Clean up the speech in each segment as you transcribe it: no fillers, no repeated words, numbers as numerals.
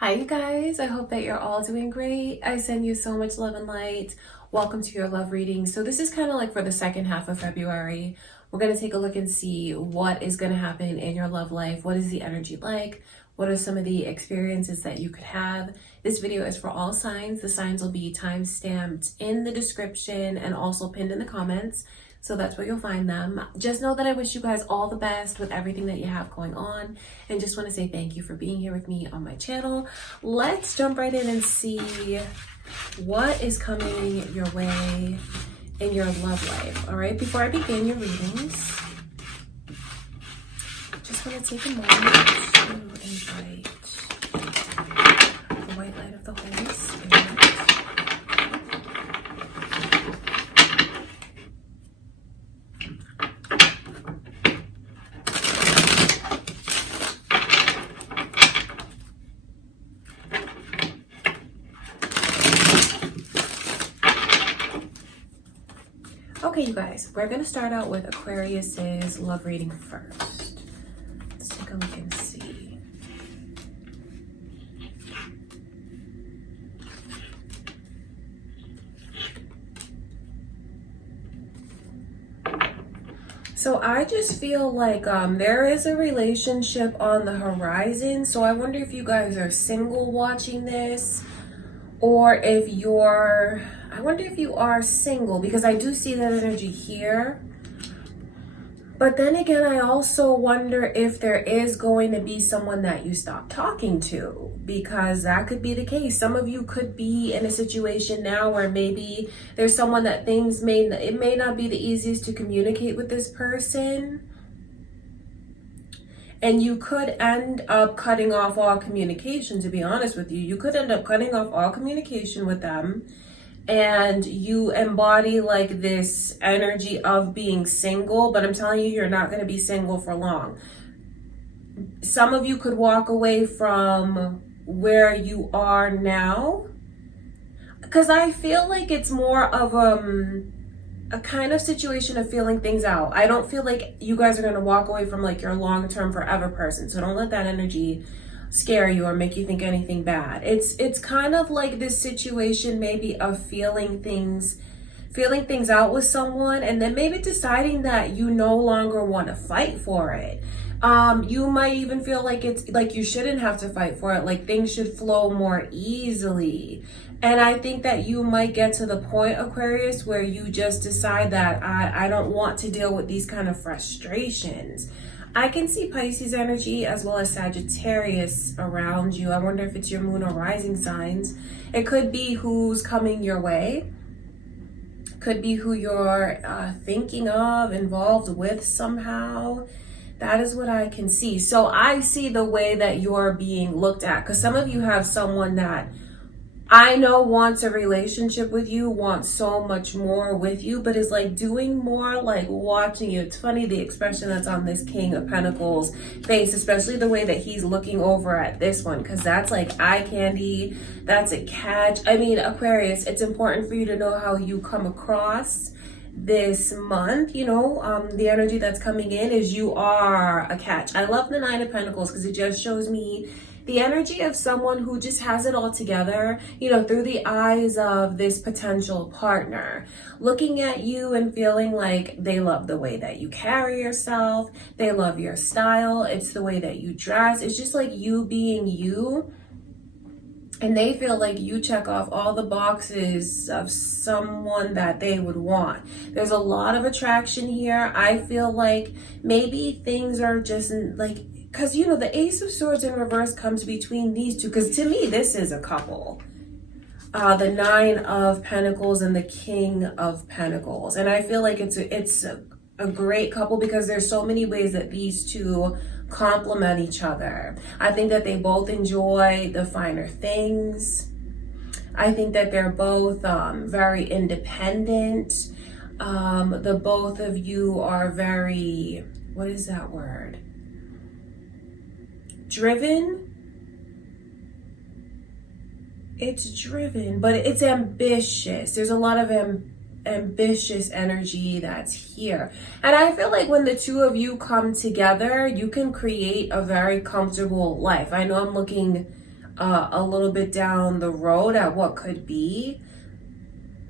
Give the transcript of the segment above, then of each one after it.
Hi, you guys. I hope that you're all doing great. I send you so much love and light. Welcome to your love reading. So this is kind of like for the second half of February. We're going to take a look and see what is going to happen in your love life. What is the energy like? What are some of the experiences that you could have? This video is for all signs. The signs will be time stamped in the description and also pinned in the comments. So that's where you'll find them. Just know that I wish you guys all the best with everything that you have going on. And just want to say thank you for being here with me on my channel. Let's jump right in and see what is coming your way in your love life. All right, before I begin your readings, just want to take a moment to invite the white light of the Holy Spirit. Okay, you guys, we're going to start out with Aquarius's love reading first. Let's take a look and see. So I just feel like there is a relationship on the horizon. So I wonder if you guys are single watching this, or if you're, I wonder if you are single, because I do see that energy here. But then again, I also wonder if there is going to be someone that you stop talking to, because that could be the case. Some of you could be in a situation now where maybe there's someone that it may not be the easiest to communicate with this person. And you could end up cutting off all communication, to be honest with you. You could end up cutting off all communication with them, and you embody like this energy of being single, but I'm telling you, you're not going to be single for long. Some of you could walk away from where you are now, because I feel like it's more of a kind of situation of feeling things out. I don't feel like you guys are going to walk away from like your long-term forever person. So don't let that energy scare you or make you think anything bad. It's kind of like this situation maybe of feeling things out with someone, and then maybe deciding that you no longer want to fight for it. You might even feel like it's like you shouldn't have to fight for it, like things should flow more easily. And I think that you might get to the point, Aquarius, where you just decide that I don't want to deal with these kind of frustrations. I can see Pisces energy as well as Sagittarius around you. I wonder if it's your moon or rising signs. It could be who's coming your way. Could be who you're thinking of, involved with somehow. That is what I can see. So I see the way that you're being looked at, because some of you have someone that I know wants a relationship with you, wants so much more with you, but is like doing more, like watching you. It's funny, the expression that's on this King of Pentacles face, especially the way that he's looking over at this one, because that's like eye candy, that's a catch. I mean, Aquarius, it's important for you to know how you come across this month. You know, the energy that's coming in is you are a catch. I love the Nine of Pentacles because it just shows me the energy of someone who just has it all together, you know, through the eyes of this potential partner, looking at you and feeling like they love the way that you carry yourself. They love your style. It's the way that you dress. It's just like you being you. And they feel like you check off all the boxes of someone that they would want. There's a lot of attraction here. I feel like maybe things are just like, because, you know, the Ace of Swords in reverse comes between these two. Because to me, this is a couple. The Nine of Pentacles and the King of Pentacles. And I feel like it's a great couple because there's so many ways that these two complement each other. I think that they both enjoy the finer things. I think that they're both very independent. The both of you are very, what is that word? Driven. It's driven, but it's ambitious. There's a lot of ambitious energy that's here. And I feel like when the two of you come together, you can create a very comfortable life. I know I'm looking a little bit down the road at what could be.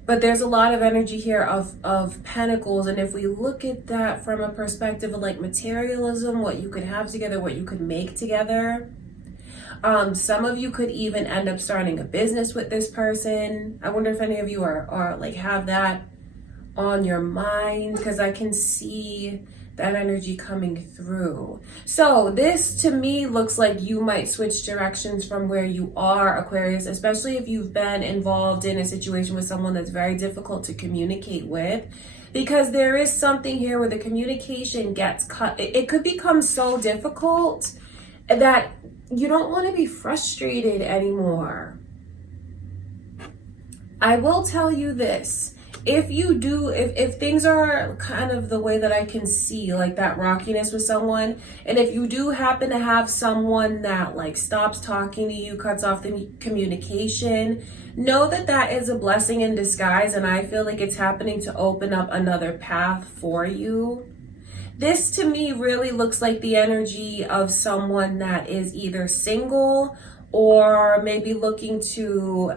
But there's a lot of energy here of pentacles. And if we look at that from a perspective of like materialism, what you could have together, what you could make together. Some of you could even end up starting a business with this person. I wonder if any of you are like have that on your mind, because I can see that energy coming through. So this to me looks like you might switch directions from where you are, Aquarius, especially if you've been involved in a situation with someone that's very difficult to communicate with, because there is something here where the communication gets cut. It could become so difficult that you don't want to be frustrated anymore. I will tell you this. If things are kind of the way that I can see, like that rockiness with someone, and if you do happen to have someone that like stops talking to you, cuts off the communication, know that that is a blessing in disguise, and I feel like it's happening to open up another path for you. This to me really looks like the energy of someone that is either single or maybe looking to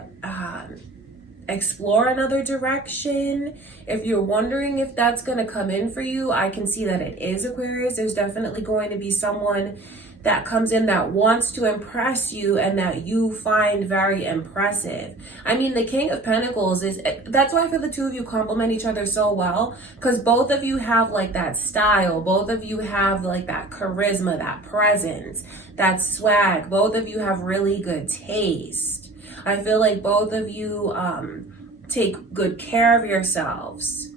explore another direction. If you're wondering if that's going to come in for you, I can see that it is, Aquarius. There's definitely going to be someone that comes in that wants to impress you and that you find very impressive. I mean, the King of Pentacles that's why I feel the two of you complement each other so well, because both of you have like that style. Both of you have like that charisma, that presence, that swag. Both of you have really good taste. I feel like both of you take good care of yourselves.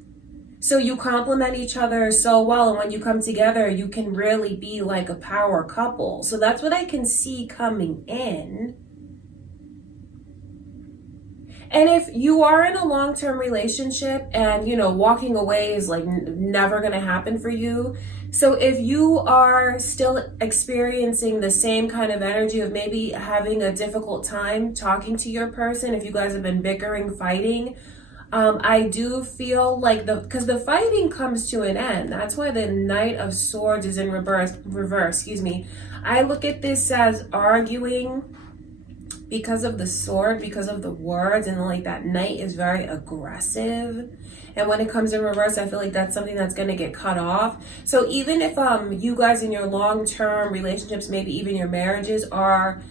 So you complement each other so well, and when you come together, you can really be like a power couple. So that's what I can see coming in. And if you are in a long-term relationship and, you know, walking away is like never going to happen for you. So if you are still experiencing the same kind of energy of maybe having a difficult time talking to your person, if you guys have been bickering, fighting, I do feel like because the fighting comes to an end. That's why the Knight of Swords is in reverse, excuse me. I look at this as arguing because of the sword, because of the words, and like that knight is very aggressive. And when it comes in reverse, I feel like that's something that's going to get cut off. So even if you guys in your long-term relationships, maybe even your marriages, are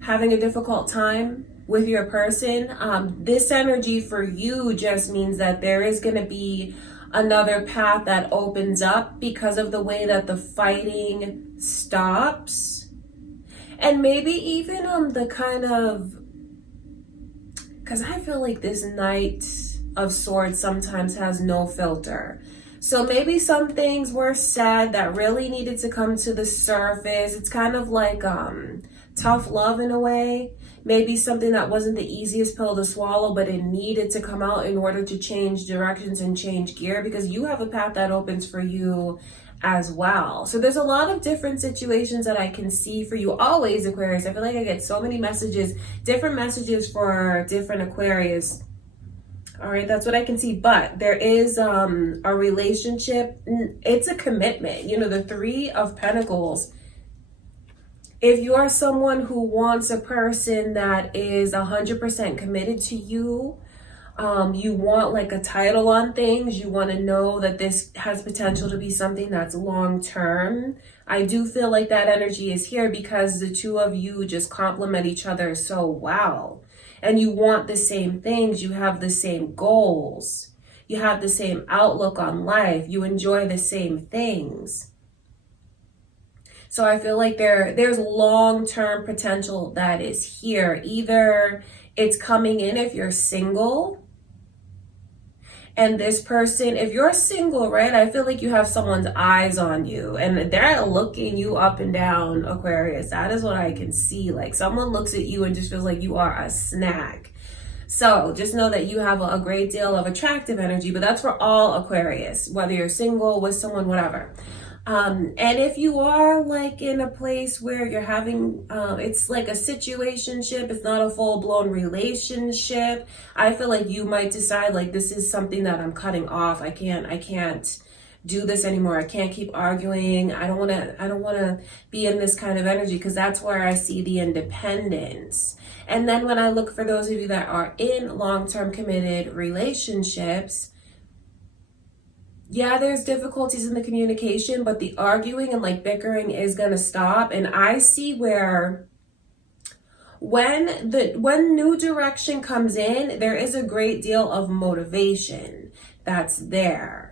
having a difficult time with your person, this energy for you just means that there is going to be another path that opens up because of the way that the fighting stops. And maybe even the kind of, because I feel like this Knight of Swords sometimes has no filter. So maybe some things were said that really needed to come to the surface. It's kind of like tough love in a way. Maybe something that wasn't the easiest pill to swallow, but it needed to come out in order to change directions and change gear, because you have a path that opens for you as well. So there's a lot of different situations that I can see for you always, Aquarius. I feel like I get so many messages, different messages for different Aquarius. All right, that's what I can see. But there is a relationship. It's a commitment. You know, the Three of Pentacles. If you are someone who wants a person that is 100% committed to you, you want like a title on things, you want to know that this has potential to be something that's long term. I do feel like that energy is here because the two of you just complement each other so well. And you want the same things, you have the same goals, you have the same outlook on life, you enjoy the same things. So I feel like there's long-term potential that is here. Either it's coming in if you're single, and this person, if you're single, right, I feel like you have someone's eyes on you and they're looking you up and down, Aquarius. That is what I can see. Like someone looks at you and just feels like you are a snack. So just know that you have a great deal of attractive energy, but that's for all Aquarius, whether you're single, with someone, whatever. And if you are like in a place where you're having, it's like a situationship, it's not a full-blown relationship, I feel like you might decide like this is something that I'm cutting off. I can't do this anymore. I can't keep arguing. I don't want to be in this kind of energy, because that's where I see the independence. And then when I look for those of you that are in long-term committed relationships, yeah, there's difficulties in the communication, but the arguing and like bickering is going to stop. And I see where when new direction comes in, there is a great deal of motivation that's there.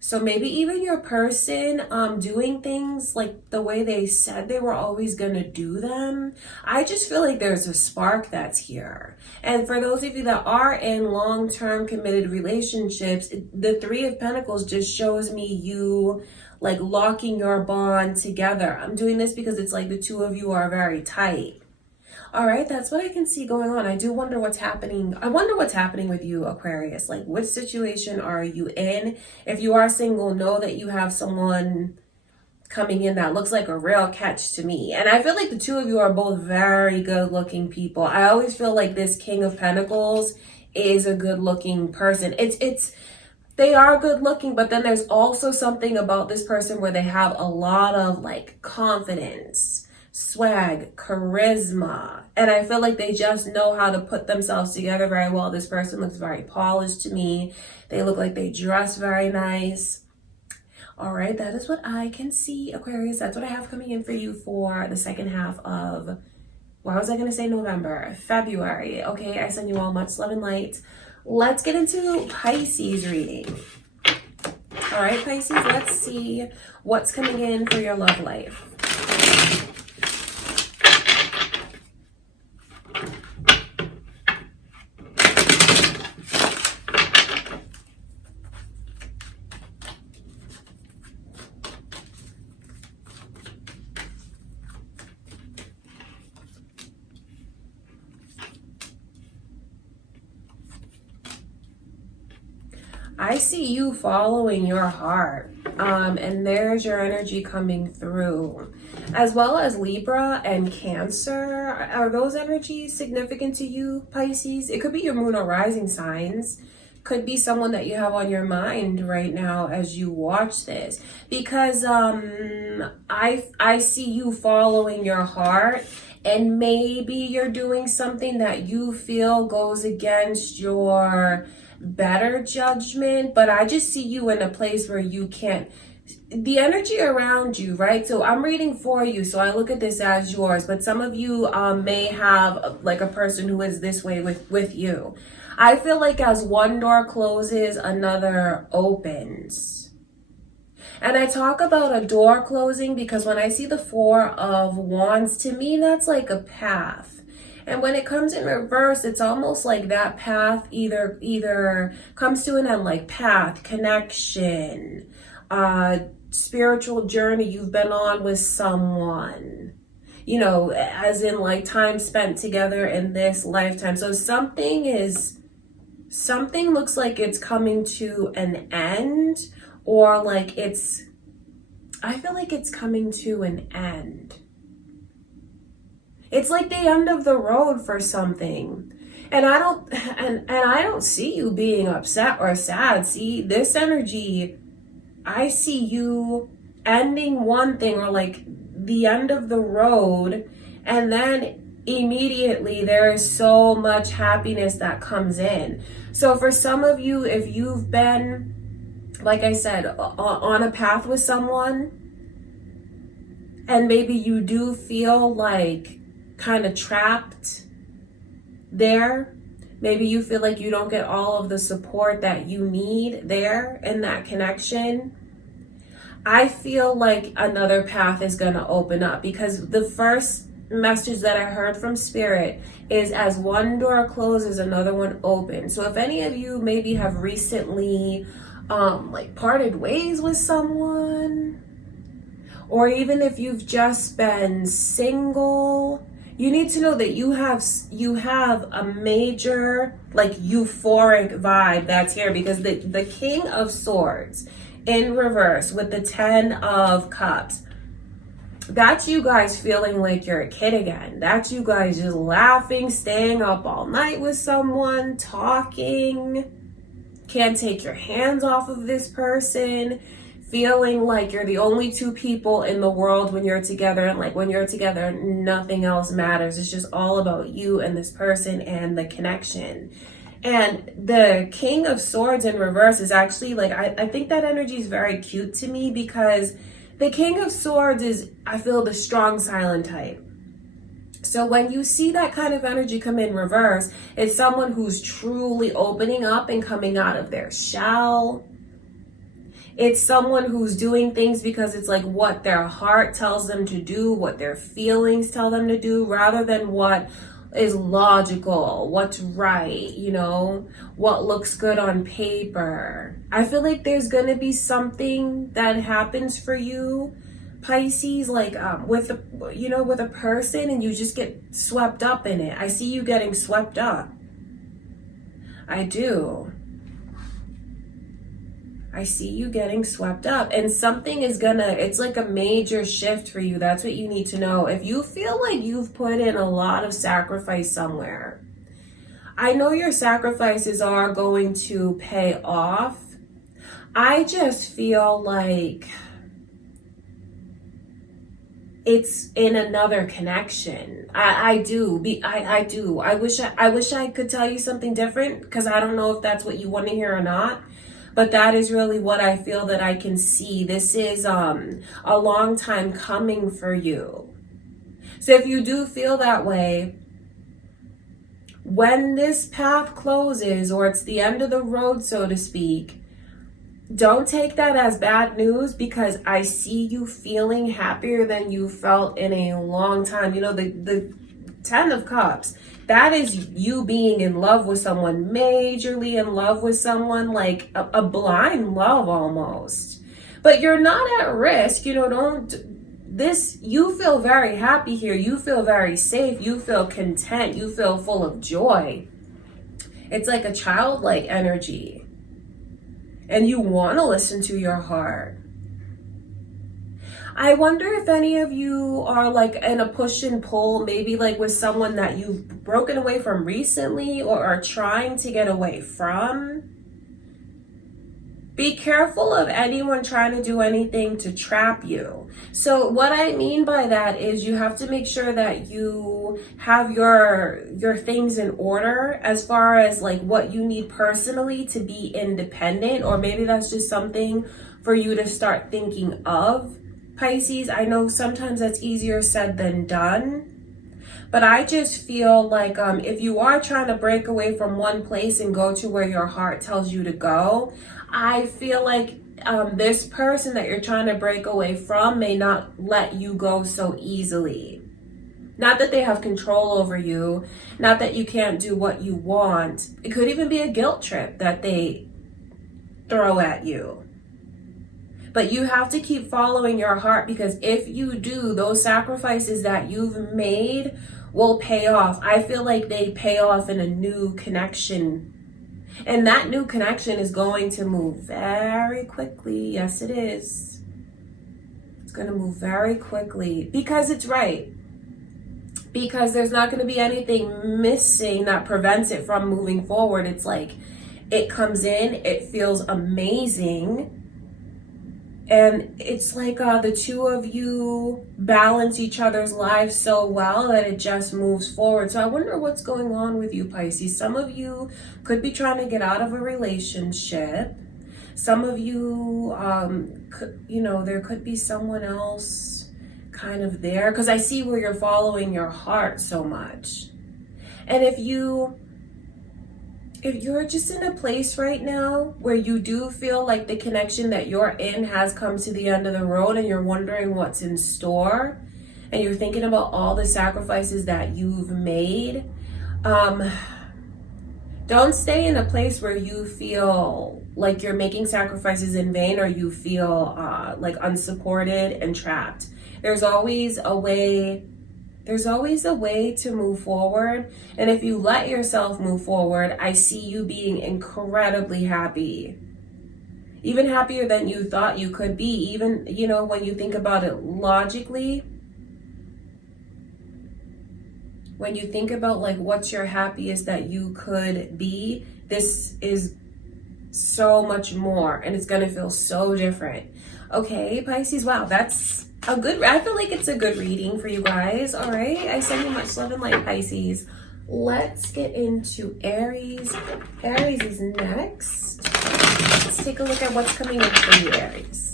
So maybe even your person doing things like the way they said they were always going to do them. I just feel like there's a spark that's here. And for those of you that are in long-term committed relationships, the Three of Pentacles just shows me you like locking your bond together. I'm doing this because it's like the two of you are very tight. All right, that's what I can see going on. I do wonder what's happening. I wonder what's happening with you, Aquarius. Like, which situation are you in? If you are single, know that you have someone coming in that looks like a real catch to me. And I feel like the two of you are both very good looking people. I always feel like this King of Pentacles is a good looking person. They are good looking, but then there's also something about this person where they have a lot of like confidence, swag, charisma, and I feel like they just know how to put themselves together very well. This person looks very polished to me. They look like they dress very nice. All right, that is what I can see, Aquarius. That's what I have coming in for you for the second half of, why was I going to say November? February. Okay, I send you all much love and light. Let's get into Pisces reading. All right, Pisces, let's see what's coming in for your love life. I see you following your heart, and there's your energy coming through, as well as Libra and Cancer. Are those energies significant to you, Pisces? It could be your moon or rising signs. Could be someone that you have on your mind right now as you watch this, because I see you following your heart, and maybe you're doing something that you feel goes against your better judgment, but I just see you in a place where you can't, the energy around you, right? So I'm reading for you, so I look at this as yours, but some of you may have like a person who is this way with you. I feel like as one door closes, another opens. And I talk about a door closing because when I see the Four of Wands, to me that's like a path. And when it comes in reverse, it's almost like that path either comes to an end, like path, connection, spiritual journey you've been on with someone, you know, as in like time spent together in this lifetime. So something looks like it's coming to an end, or like I feel like it's coming to an end. It's like the end of the road for something. And I don't see you being upset or sad. See, this energy, I see you ending one thing, or like the end of the road, and then immediately there is so much happiness that comes in. So for some of you, if you've been, like I said, on a path with someone, and maybe you do feel like kind of trapped there, maybe you feel like you don't get all of the support that you need there in that connection, I feel like another path is going to open up, because the first message that I heard from Spirit is as one door closes, another one opens. So if any of you maybe have recently like parted ways with someone, or even if you've just been single, you need to know that you have a major like euphoric vibe that's here, because the King of Swords in reverse with the Ten of Cups, that's you guys feeling like you're a kid again. That's you guys just laughing, staying up all night with someone, talking. can't take your hands off of this person, feeling like you're the only two people in the world when you're together, and like when you're together, nothing else matters. It's just all about you and this person and the connection. And the King of Swords in reverse is actually like, I think that energy is very cute to me, because the King of Swords is, I feel, the strong silent type. So when you see that kind of energy come in reverse, it's someone who's truly opening up and coming out of their shell. It's someone who's doing things because it's like what their heart tells them to do, what their feelings tell them to do, rather than what is logical, what's right, you know, what looks good on paper. I feel like there's gonna be something that happens for you, Pisces, like with a person, and you just get swept up in it. I see you getting swept up. I do. I see you getting swept up, and something is it's like a major shift for you. That's what you need to know. If you feel like you've put in a lot of sacrifice somewhere, I know your sacrifices are going to pay off. I just feel like it's in another connection. I do. I wish I could tell you something different, because I don't know if that's what you want to hear or not. But that is really what I feel that I can see. This is a long time coming for you. So if you do feel that way, when this path closes, or it's the end of the road, so to speak, don't take that as bad news, because I see you feeling happier than you felt in a long time. You know, the 10 of Cups, that is you being in love with someone, majorly in love with someone, like a blind love almost. But you're not at risk, you know, you feel very happy here. You feel very safe. You feel content. You feel full of joy. It's like a childlike energy. And you want to listen to your heart. I wonder if any of you are like in a push and pull, maybe like with someone that you've broken away from recently or are trying to get away from. Be careful of anyone trying to do anything to trap you. So what I mean by that is you have to make sure that you have your things in order as far as like what you need personally to be independent, or maybe that's just something for you to start thinking of, Pisces. I know sometimes that's easier said than done, but I just feel like if you are trying to break away from one place and go to where your heart tells you to go, I feel like this person that you're trying to break away from may not let you go so easily. Not that they have control over you, not that you can't do what you want. It could even be a guilt trip that they throw at you. But you have to keep following your heart, because if you do, those sacrifices that you've made will pay off. I feel like they pay off in a new connection. And that new connection is going to move very quickly. Yes, it is. It's going to move very quickly because it's right. Because there's not going to be anything missing that prevents it from moving forward. It's like it comes in, it feels amazing. And it's like the two of you balance each other's lives so well that it just moves forward. So I wonder what's going on with you, Pisces. Some of you could be trying to get out of a relationship. Some of you, there could be someone else kind of there. Because I see where you're following your heart so much. And if you're just in a place right now where you do feel like the connection that you're in has come to the end of the road, and you're wondering what's in store, and you're thinking about all the sacrifices that you've made, don't stay in a place where you feel like you're making sacrifices in vain, or you feel like unsupported and trapped. There's always a way to move forward. And if you let yourself move forward, I see you being incredibly happy. Even happier than you thought you could be. Even, when you think about it logically, when you think about like what's your happiest that you could be, this is so much more, and it's going to feel so different. Okay, Pisces, wow, that's a good, I feel like it's a good reading for you guys. All right, I send you much love and light, Pisces. Let's get into Aries. Aries is next. Let's take a look at what's coming in for you, Aries.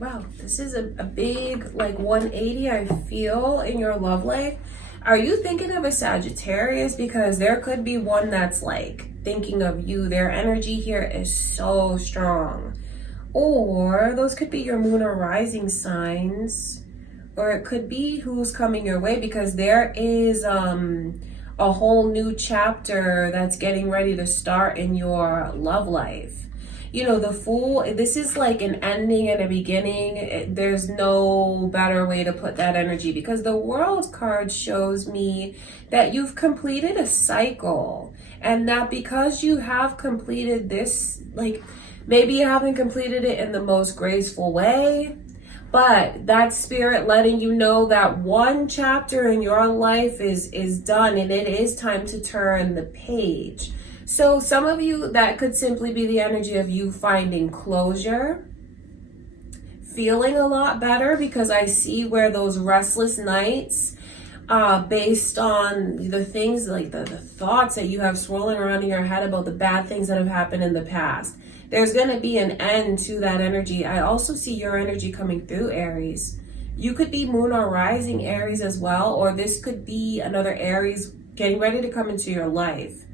Wow, this is a big like 180 I feel in your love life. Are you thinking of a Sagittarius? Because there could be one that's like thinking of you. Their energy here is so strong. Or those could be your moon or rising signs. Or it could be who's coming your way, because there is a whole new chapter that's getting ready to start in your love life. You know, the Fool, this is like an ending and a beginning. There's no better way to put that energy, because the World card shows me that you've completed a cycle, and that because you have completed this, like maybe you haven't completed it in the most graceful way, but that spirit letting you know that one chapter in your life is done, and it is time to turn the page. So some of you, that could simply be the energy of you finding closure, feeling a lot better, because I see where those restless nights, based on the things like the thoughts that you have swirling around in your head about the bad things that have happened in the past. There's going to be an end to that energy. I also see your energy coming through, Aries. You could be moon or rising Aries as well, or this could be another Aries getting ready to come into your life.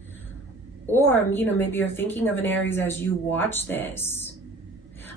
Or, you know, maybe you're thinking of an Aries as you watch this.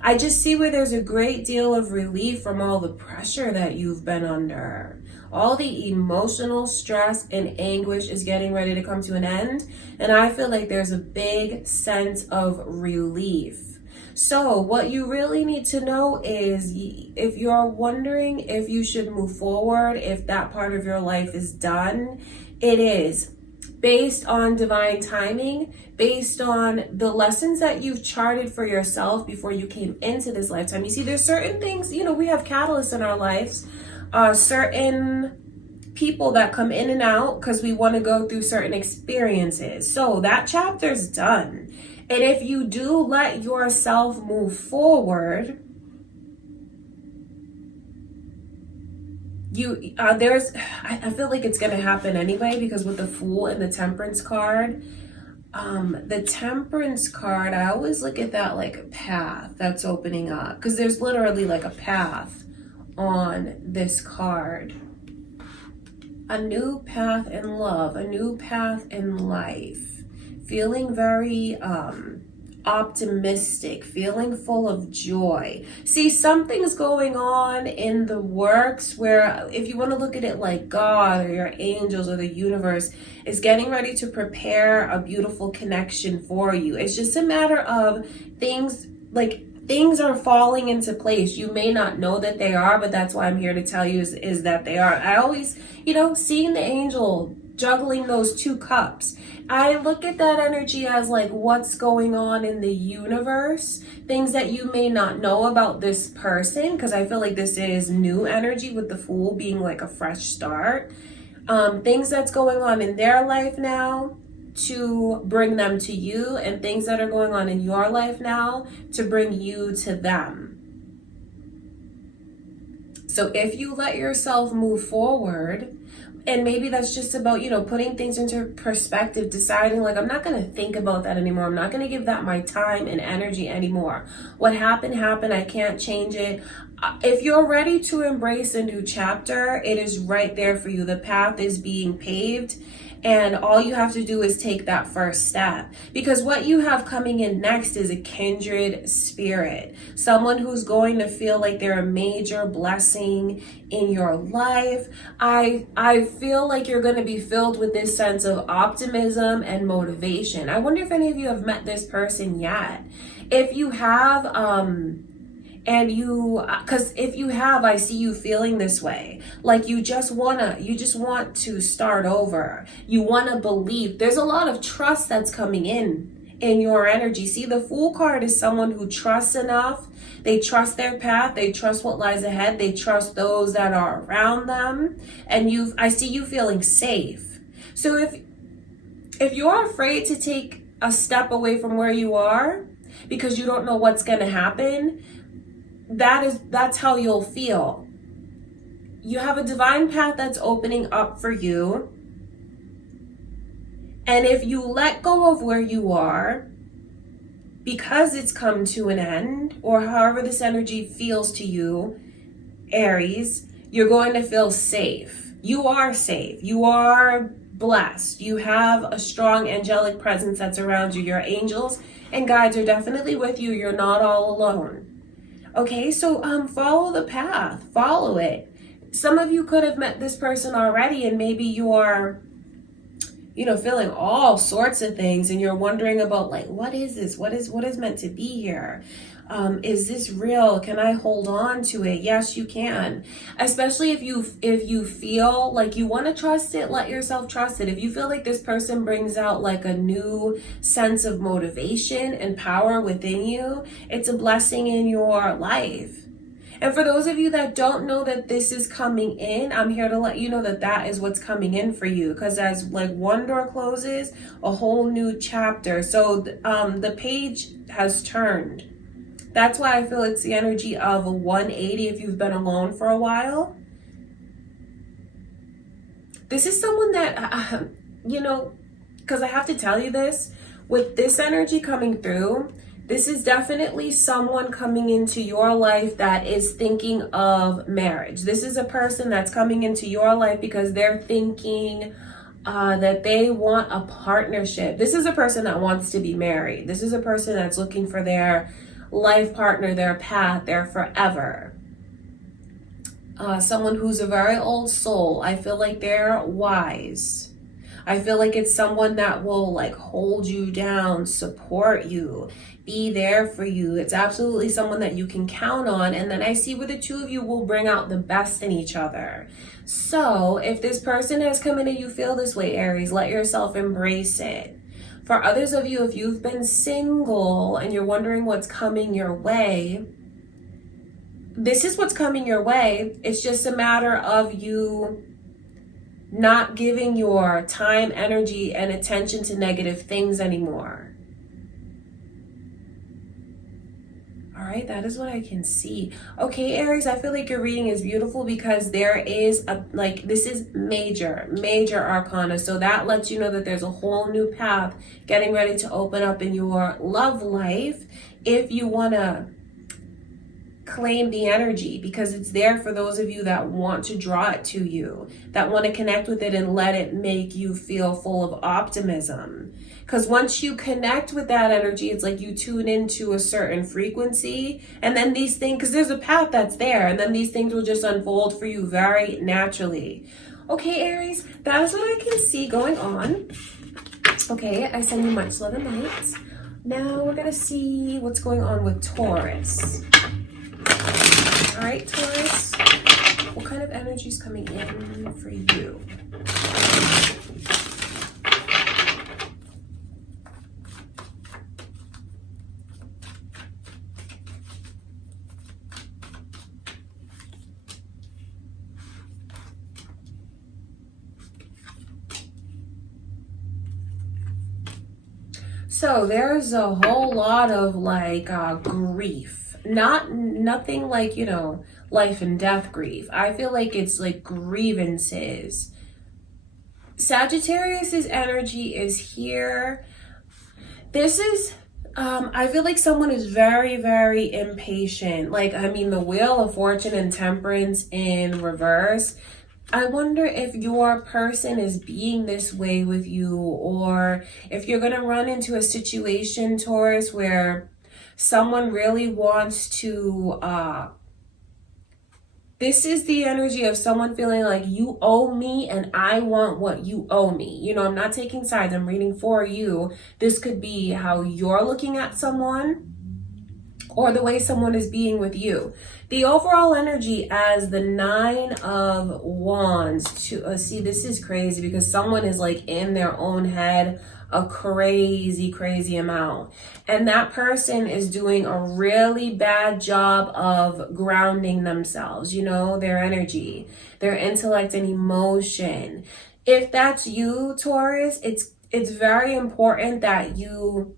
I just see where there's a great deal of relief from all the pressure that you've been under. All the emotional stress and anguish is getting ready to come to an end. And I feel like there's a big sense of relief. So what you really need to know is, if you're wondering if you should move forward, if that part of your life is done, it is. Based on divine timing, based on the lessons that you've charted for yourself before you came into this lifetime. You see, there's certain things, you know, we have catalysts in our lives, certain people that come in and out because we want to go through certain experiences. So that chapter's done. And if you do let yourself move forward, I feel like it's going to happen anyway, because with the Fool and the Temperance card, I always look at that like a path that's opening up, because there's literally like a path on this card. A new path in love, a new path in life, feeling very optimistic, feeling full of joy. See, something's going on in the works where, if you want to look at it like God or your angels or the universe is getting ready to prepare a beautiful connection for you. It's just a matter of things are falling into place. You may not know that they are, but that's why I'm here to tell you is that they are. I always, seeing the angel juggling those two cups, I look at that energy as like what's going on in the universe, things that you may not know about this person, because I feel like this is new energy with the Fool being like a fresh start. Things that's going on in their life now to bring them to you, and things that are going on in your life now to bring you to them. So if you let yourself move forward, and maybe that's just about, putting things into perspective, deciding like, I'm not going to think about that anymore. I'm not going to give that my time and energy anymore. What happened, happened. I can't change it. If you're ready to embrace a new chapter, it is right there for you. The path is being paved, and all you have to do is take that first step, because what you have coming in next is a kindred spirit, someone who's going to feel like they're a major blessing in your life. I feel like you're going to be filled with this sense of optimism and motivation. I wonder if any of you have met this person yet. If you have, And because if you have, I see you feeling this way. Like you just want to start over. You want to believe. There's a lot of trust that's coming in your energy. See, the Fool card is someone who trusts enough. They trust their path. They trust what lies ahead. They trust those that are around them. And I see you feeling safe. So if you're afraid to take a step away from where you are because you don't know what's going to happen, that's how you'll feel. You have a divine path that's opening up for you. And if you let go of where you are, because it's come to an end, or however this energy feels to you, Aries, you're going to feel safe. You are safe. You are blessed. You have a strong angelic presence that's around you. Your angels and guides are definitely with you. You're not all alone. Okay, so follow the path, follow it. Some of you could have met this person already, and maybe you're, feeling all sorts of things, and you're wondering about, like, what is this? What is meant to be here? Is this real? Can I hold on to it? Yes, you can. Especially if you feel like you want to trust it, let yourself trust it. If you feel like this person brings out like a new sense of motivation and power within you, it's a blessing in your life. And for those of you that don't know that this is coming in, I'm here to let you know that is what's coming in for you. Because as like one door closes, a whole new chapter. So the page has turned. That's why I feel it's the energy of a 180 if you've been alone for a while. This is someone that, because I have to tell you this, with this energy coming through, this is definitely someone coming into your life that is thinking of marriage. This is a person that's coming into your life because they're thinking that they want a partnership. This is a person that wants to be married. This is a person that's looking for their life partner, their path, their forever. Someone who's a very old soul. I feel like they're wise. I feel like it's someone that will like hold you down, support you, be there for you. It's absolutely someone that you can count on. And then I see where the two of you will bring out the best in each other. So if this person has come in and you feel this way, Aries, let yourself embrace it. For others of you, if you've been single and you're wondering what's coming your way, this is what's coming your way. It's just a matter of you not giving your time, energy, and attention to negative things anymore. All right, that is what I can see. Okay, Aries, I feel like your reading is beautiful because there is this is major arcana. So that lets you know that there's a whole new path getting ready to open up in your love life if you want to claim the energy, because it's there for those of you that want to draw it to you, that want to connect with it and let it make you feel full of optimism. Because once you connect with that energy, it's like you tune into a certain frequency, and then these things, because there's a path that's there, and then these things will just unfold for you very naturally. Okay, Aries, that is what I can see going on. Okay, I send you much love and light. Now we're going to see what's going on with Taurus. All right, Taurus, what kind of energy is coming in for you? So there's a whole lot of grief, nothing like, life and death grief. I feel like it's like grievances. Sagittarius's energy is here. This is, I feel like someone is very, very impatient. The Wheel of Fortune and Temperance in reverse. I wonder if your person is being this way with you, or if you're going to run into a situation, Taurus, where someone really wants to, this is the energy of someone feeling like you owe me and I want what you owe me. I'm not taking sides. I'm reading for you. This could be how you're looking at someone, or the way someone is being with you. The overall energy as the 9 of Wands. See, this is crazy because someone is like in their own head a crazy amount. And that person is doing a really bad job of grounding themselves, you know, their energy, their intellect and emotion. If that's you, Taurus, it's very important that you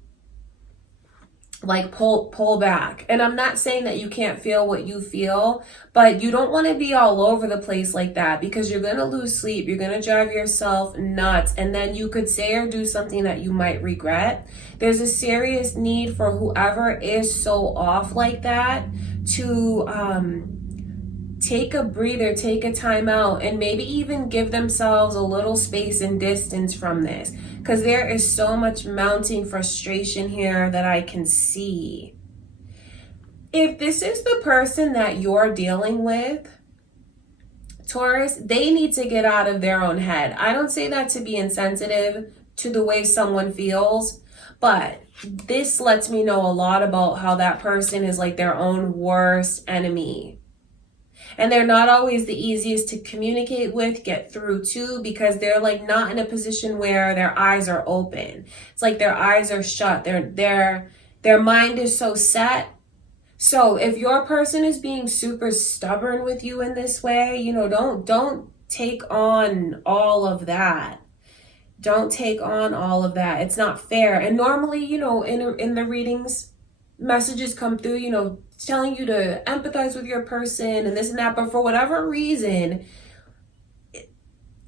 like pull back. And I'm not saying that you can't feel what you feel, but you don't want to be all over the place like that, because you're going to lose sleep. You're going to drive yourself nuts. And then you could say or do something that you might regret. There's a serious need for whoever is so off like that to take a breather, take a time out, and maybe even give themselves a little space and distance from this, because there is so much mounting frustration here that I can see. If this is the person that you're dealing with, Taurus, they need to get out of their own head. I don't say that to be insensitive to the way someone feels, but this lets me know a lot about how that person is like their own worst enemy. And they're not always the easiest to communicate with, get through to, because they're like not in a position where their eyes are open. It's like their eyes are shut. Their mind is so set. So if your person is being super stubborn with you in this way, you know, don't take on all of that. Don't take on all of that. It's not fair. And normally, you know, in the readings, messages come through, you know, telling you to empathize with your person and this and that. But for whatever reason,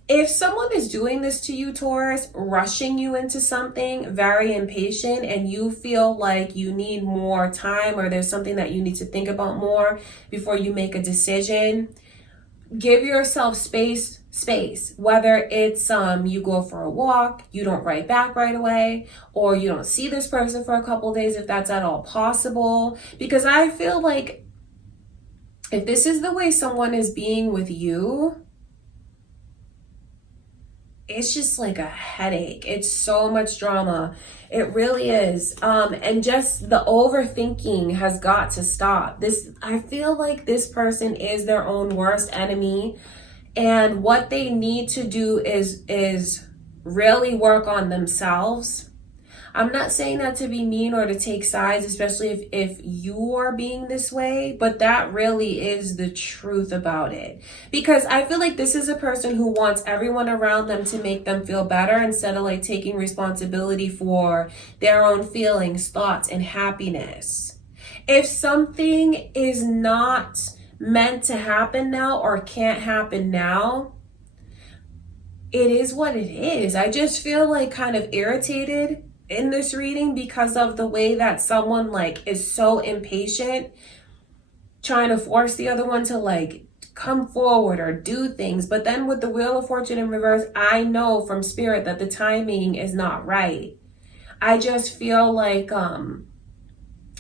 if someone is doing this to you, Taurus, rushing you into something, very impatient, and you feel like you need more time, or there's something that you need to think about more before you make a decision, give yourself space, whether it's you go for a walk, you don't write back right away, or you don't see this person for a couple days if that's at all possible. Because I feel like if this is the way someone is being with you, it's just like a headache. It's so much drama. It really is. And just the overthinking has got to stop. I feel like this person is their own worst enemy. And what they need to do is really work on themselves. I'm not saying that to be mean or to take sides, especially if you are being this way, but that really is the truth about it. Because I feel like this is a person who wants everyone around them to make them feel better instead of like taking responsibility for their own feelings, thoughts, and happiness. If something is not meant to happen now or can't happen now, it is what it is. I just feel like kind of irritated in this reading because of the way that someone like is so impatient, trying to force the other one to like come forward or do things. But then with the Wheel of Fortune in reverse, I know from spirit that the timing is not right. I just feel like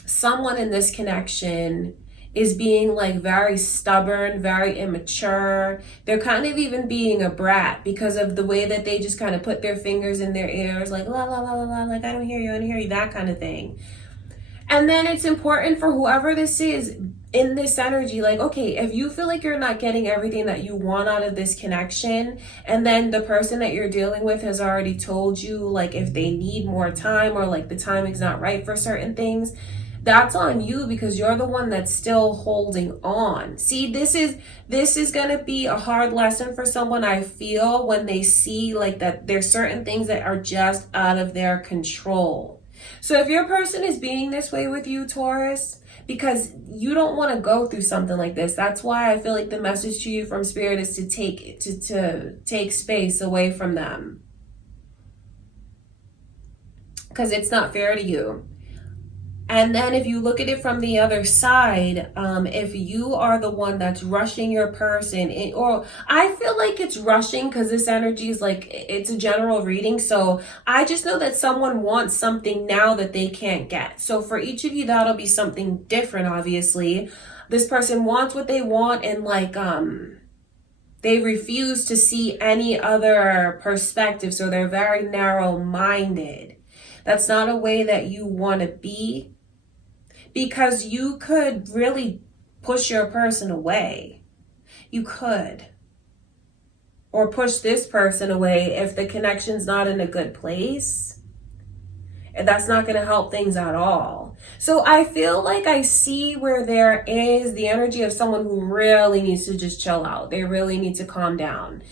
someone in this connection is being like very stubborn, very immature. They're kind of even being a brat because of the way that they just kind of put their fingers in their ears, like la la la la la, like I don't hear you, that kind of thing. And then it's important for whoever this is in this energy, like, okay, if you feel like you're not getting everything that you want out of this connection, and then the person that you're dealing with has already told you like if they need more time or like the timing's not right for certain things, that's on you, because you're the one that's still holding on. See, this is going to be a hard lesson for someone, I feel, when they see like that there's certain things that are just out of their control. So if your person is being this way with you, Taurus, because you don't want to go through something like this, that's why I feel like the message to you from spirit is to take space away from them, because it's not fair to you. And then if you look at it from the other side, if you are the one that's rushing your person, or I feel like it's rushing because this energy is like, it's a general reading. So I just know that someone wants something now that they can't get. So for each of you, that'll be something different, obviously. This person wants what they want, and like, they refuse to see any other perspective. So they're very narrow-minded. That's not a way that you want to be. because you could really push your person away. You could. Or push this person away if the connection's not in a good place. And that's not going to help things at all. So I feel like I see where there is the energy of someone who really needs to just chill out. They really need to calm down.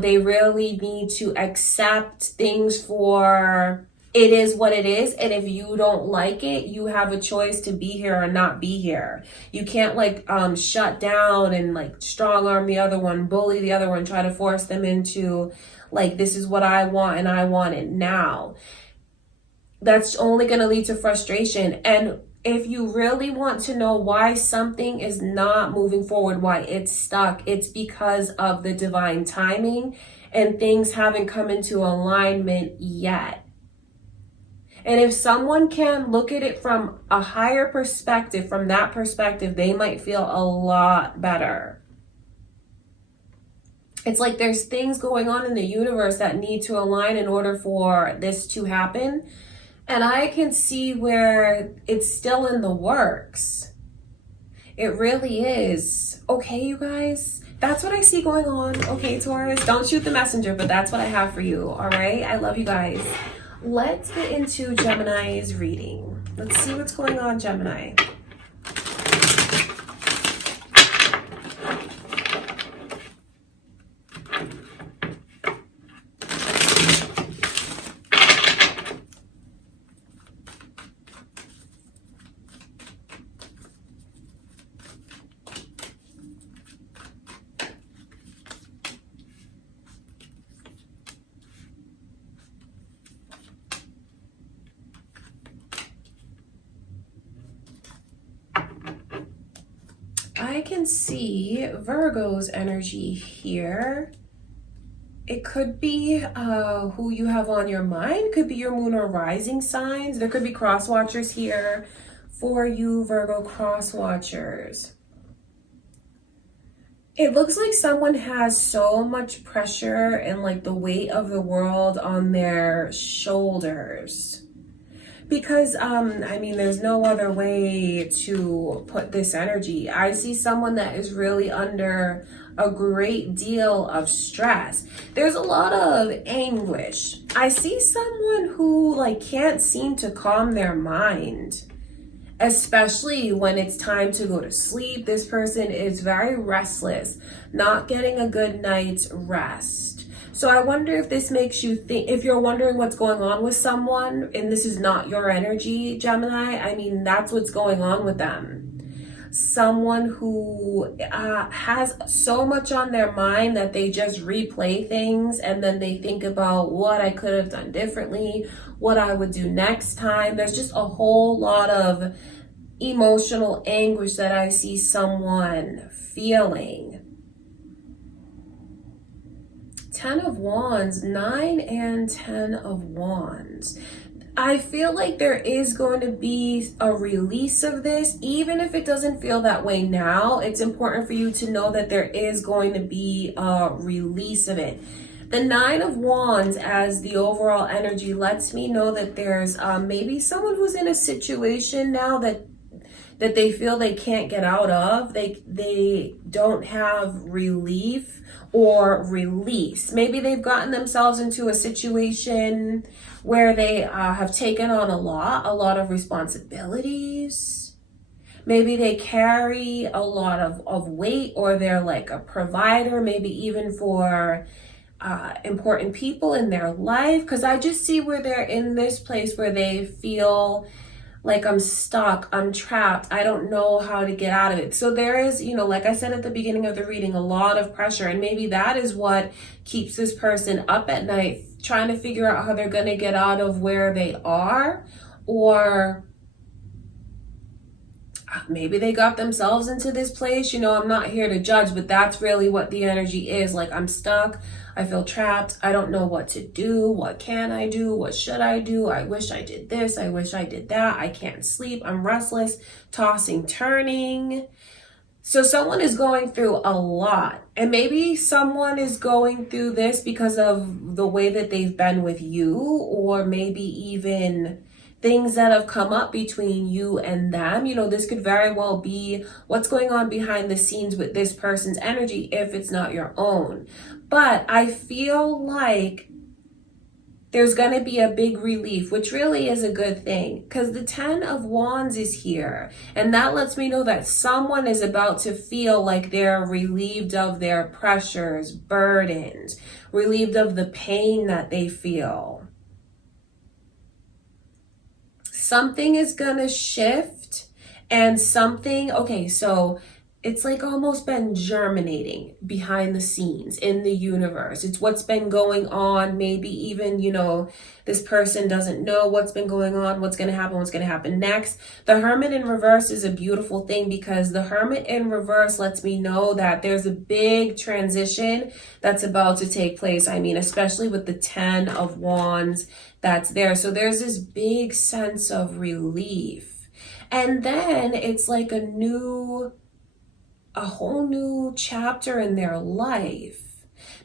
They really need to accept things for it is what it is. And if you don't like it, you have a choice to be here or not be here. You can't like shut down and like strong arm the other one, bully the other one, try to force them into like, this is what I want and I want it now. That's only going to lead to frustration. And if you really want to know why something is not moving forward, why it's stuck, it's because of the divine timing and things haven't come into alignment yet. And if someone can look at it from a higher perspective, from that perspective, they might feel a lot better. It's like there's things going on in the universe that need to align in order for this to happen. And I can see where it's still in the works. It really is. Okay, you guys, that's what I see going on. Okay, Taurus, don't shoot the messenger, but that's what I have for you. All right, I love you guys. Let's get into Gemini's reading. Let's see what's going on, Gemini. I can see Virgo's energy here. It could be who you have on your mind. Could be your moon or rising signs. There could be cross watchers here for you, Virgo cross watchers. It looks like someone has so much pressure and like the weight of the world on their shoulders. Because, I mean, there's no other way to put this energy. I see someone that is really under a great deal of stress. There's a lot of anguish. I see someone who, like, can't seem to calm their mind, especially when it's time to go to sleep. This person is very restless, not getting a good night's rest. So I wonder if this makes you think, if you're wondering what's going on with someone and this is not your energy, Gemini, I mean, that's what's going on with them. Someone who has so much on their mind that they just replay things and then they think about what I could have done differently, what I would do next time. There's just a whole lot of emotional anguish that I see someone feeling. 10 of Wands, 9 and 10 of Wands. I feel like there is going to be a release of this. Even if it doesn't feel that way now, it's important for you to know that there is going to be a release of it. The 9 of Wands as the overall energy lets me know that there's maybe someone who's in a situation now that they feel they can't get out of. They don't have relief or release. Maybe they've gotten themselves into a situation where they have taken on a lot of responsibilities. Maybe they carry a lot of weight, or they're like a provider, maybe even for important people in their life. Because I just see where they're in this place where they feel like I'm stuck, I'm trapped, I don't know how to get out of it. So there is, you know, like I said at the beginning of the reading, a lot of pressure. And maybe that is what keeps this person up at night, trying to figure out how they're going to get out of where they are. Or maybe they got themselves into this place. You know, I'm not here to judge, but that's really what the energy is. Like, I'm stuck. I feel trapped. I don't know what to do. What can I do? What should I do? I wish I did this. I wish I did that. I can't sleep. I'm restless, tossing, turning. So someone is going through a lot. And maybe someone is going through this because of the way that they've been with you, or maybe even things that have come up between you and them. You know, this could very well be what's going on behind the scenes with this person's energy if it's not your own. But I feel like there's going to be a big relief, which really is a good thing, because the 10 of Wands is here. And that lets me know that someone is about to feel like they're relieved of their pressures, burdens, relieved of the pain that they feel. Something is going to shift and something, okay, so it's like almost been germinating behind the scenes in the universe. It's what's been going on. Maybe even, you know, this person doesn't know what's been going on, what's going to happen next. The Hermit in reverse is a beautiful thing, because the Hermit in reverse lets me know that there's a big transition that's about to take place. I mean, especially with the 10 of Wands that's there. So there's this big sense of relief. And then it's like a whole new chapter in their life.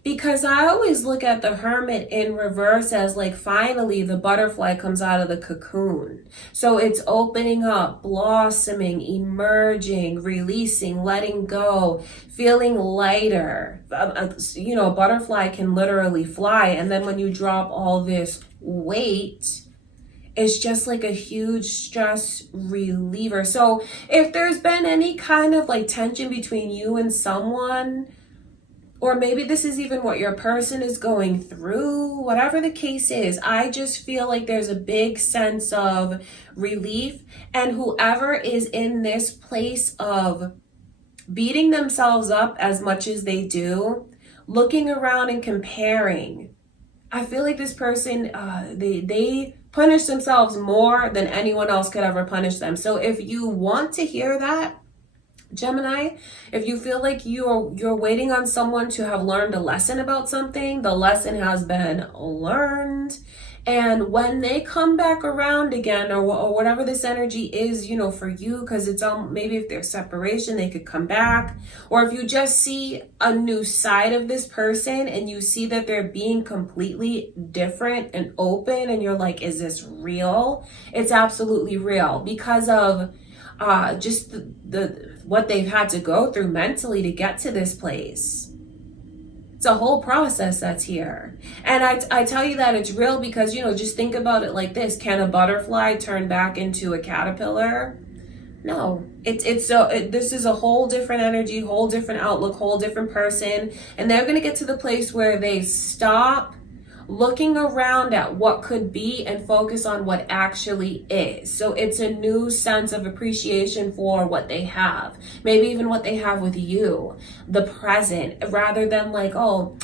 Because I always look at the Hermit in reverse as like finally the butterfly comes out of the cocoon. So it's opening up, blossoming, emerging, releasing, letting go, feeling lighter. You know, a butterfly can literally fly. And then when you drop all this weight, it's just like a huge stress reliever. So if there's been any kind of like tension between you and someone, or maybe this is even what your person is going through, whatever the case is, I just feel like there's a big sense of relief. And whoever is in this place of beating themselves up as much as they do, looking around and comparing, I feel like this person, they punish themselves more than anyone else could ever punish them. So if you want to hear that, Gemini, if you feel like you're waiting on someone to have learned a lesson about something, the lesson has been learned. And when they come back around again, or whatever this energy is, you know, for you, because it's maybe if there's separation, they could come back. Or if you just see a new side of this person and you see that they're being completely different and open, and you're like, is this real? It's absolutely real, because of just the what they've had to go through mentally to get to this place. It's a whole process that's here. And I tell you that it's real because, you know, just think about it like this. Can a butterfly turn back into a caterpillar? No. This is a whole different energy, whole different outlook, whole different person. And they're going to get to the place where they stop looking around at what could be and focus on what actually is. So it's a new sense of appreciation for what they have, maybe even what they have with you, the present, rather than like, oh,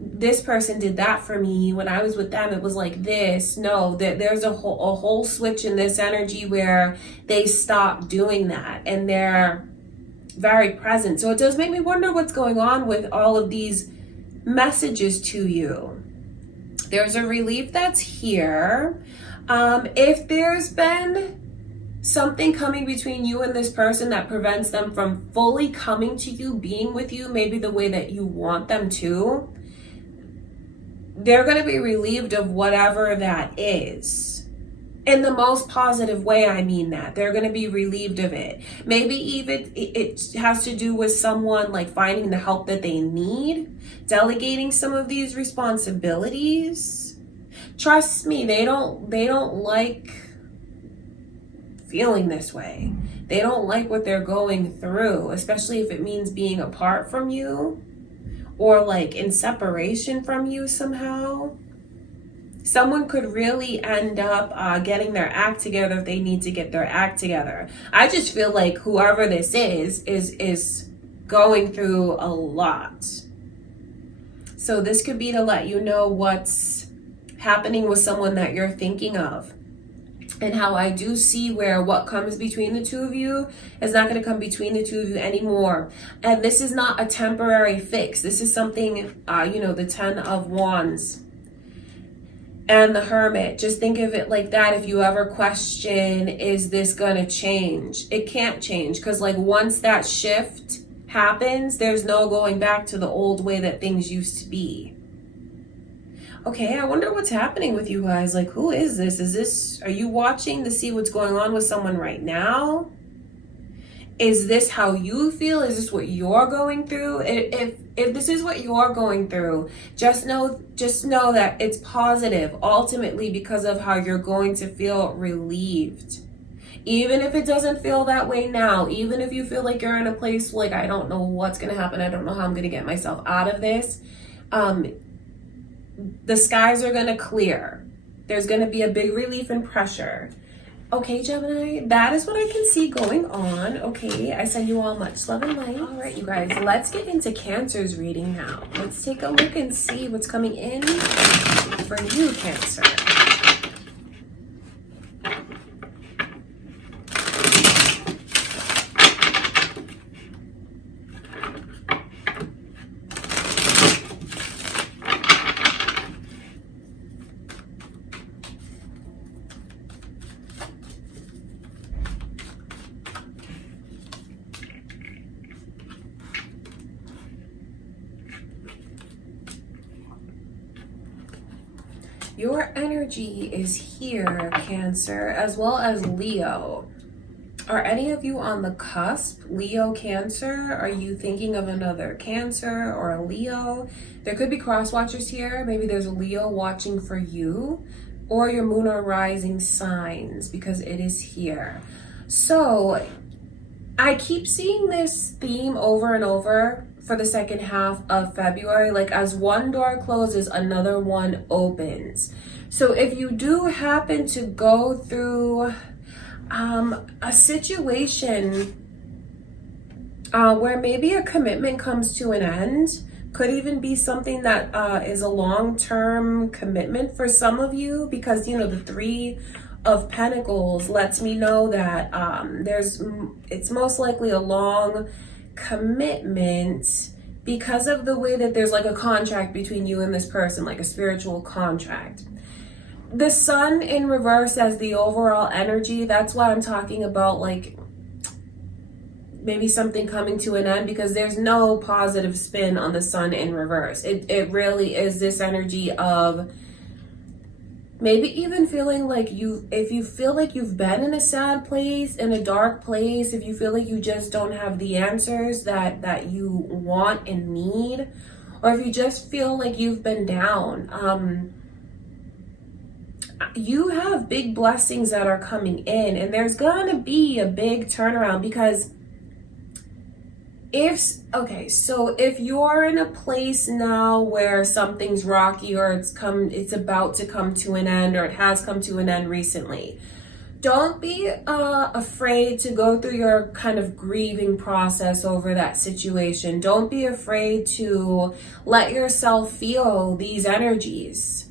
this person did that for me. When I was with them, it was like this. No, there's a whole switch in this energy where they stop doing that and they're very present. So it does make me wonder what's going on with all of these messages to you. There's a relief that's here. If there's been something coming between you and this person that prevents them from fully coming to you, being with you, maybe the way that you want them to, they're going to be relieved of whatever that is. In the most positive way, I mean that. They're going to be relieved of it. Maybe even it has to do with someone like finding the help that they need, delegating some of these responsibilities. Trust me, they don't like feeling this way. They don't like what they're going through, especially if it means being apart from you or like in separation from you somehow. Someone could really end up getting their act together if they need to get their act together. I just feel like whoever this is going through a lot. So this could be to let you know what's happening with someone that you're thinking of. And how I do see where what comes between the two of you is not going to come between the two of you anymore. And this is not a temporary fix. This is something, the 10 of Wands. And the Hermit, just think of it like that. If you ever question, is this gonna change? It can't change, because like once that shift happens, there's no going back to the old way that things used to be. Okay, I wonder what's happening with you guys. Like, who is this? Are you watching to see what's going on with someone right now? Is this how you feel? Is this what you're going through? If this is what you're going through, just know that it's positive ultimately because of how you're going to feel relieved. Even if it doesn't feel that way now, even if you feel like you're in a place like, I don't know what's going to happen, I don't know how I'm going to get myself out of this, the skies are going to clear. There's going to be a big relief and pressure. Okay, Gemini, that is what I can see going on. Okay, I send you all much love and light. All right, you guys, let's get into Cancer's reading now. Let's take a look and see what's coming in for you, Cancer. Your energy is here, Cancer, as well as Leo. Are any of you on the cusp? Leo, Cancer? Are you thinking of another Cancer or a Leo? There could be cross watchers here. Maybe there's a Leo watching for you, or your moon or rising signs, because it is here. So I keep seeing this theme over and over for the second half of February. Like, as one door closes, another one opens. So if you do happen to go through a situation where maybe a commitment comes to an end, could even be something that is a long-term commitment for some of you, because, you know, the Three of Pentacles lets me know that it's most likely a long commitment because of the way that there's like a contract between you and this person, like a spiritual contract. The Sun in reverse as the overall energy, that's why I'm talking about like maybe something coming to an end, because there's no positive spin on the Sun in reverse. It really is this energy of maybe even feeling like if you feel like you've been in a sad place, in a dark place, if you feel like you just don't have the answers that you want and need, or if you just feel like you've been down, you have big blessings that are coming in, and there's gonna be a big turnaround. Because if you're in a place now where something's rocky, or it's about to come to an end, or it has come to an end recently, don't be afraid to go through your kind of grieving process over that situation. Don't be afraid to let yourself feel these energies.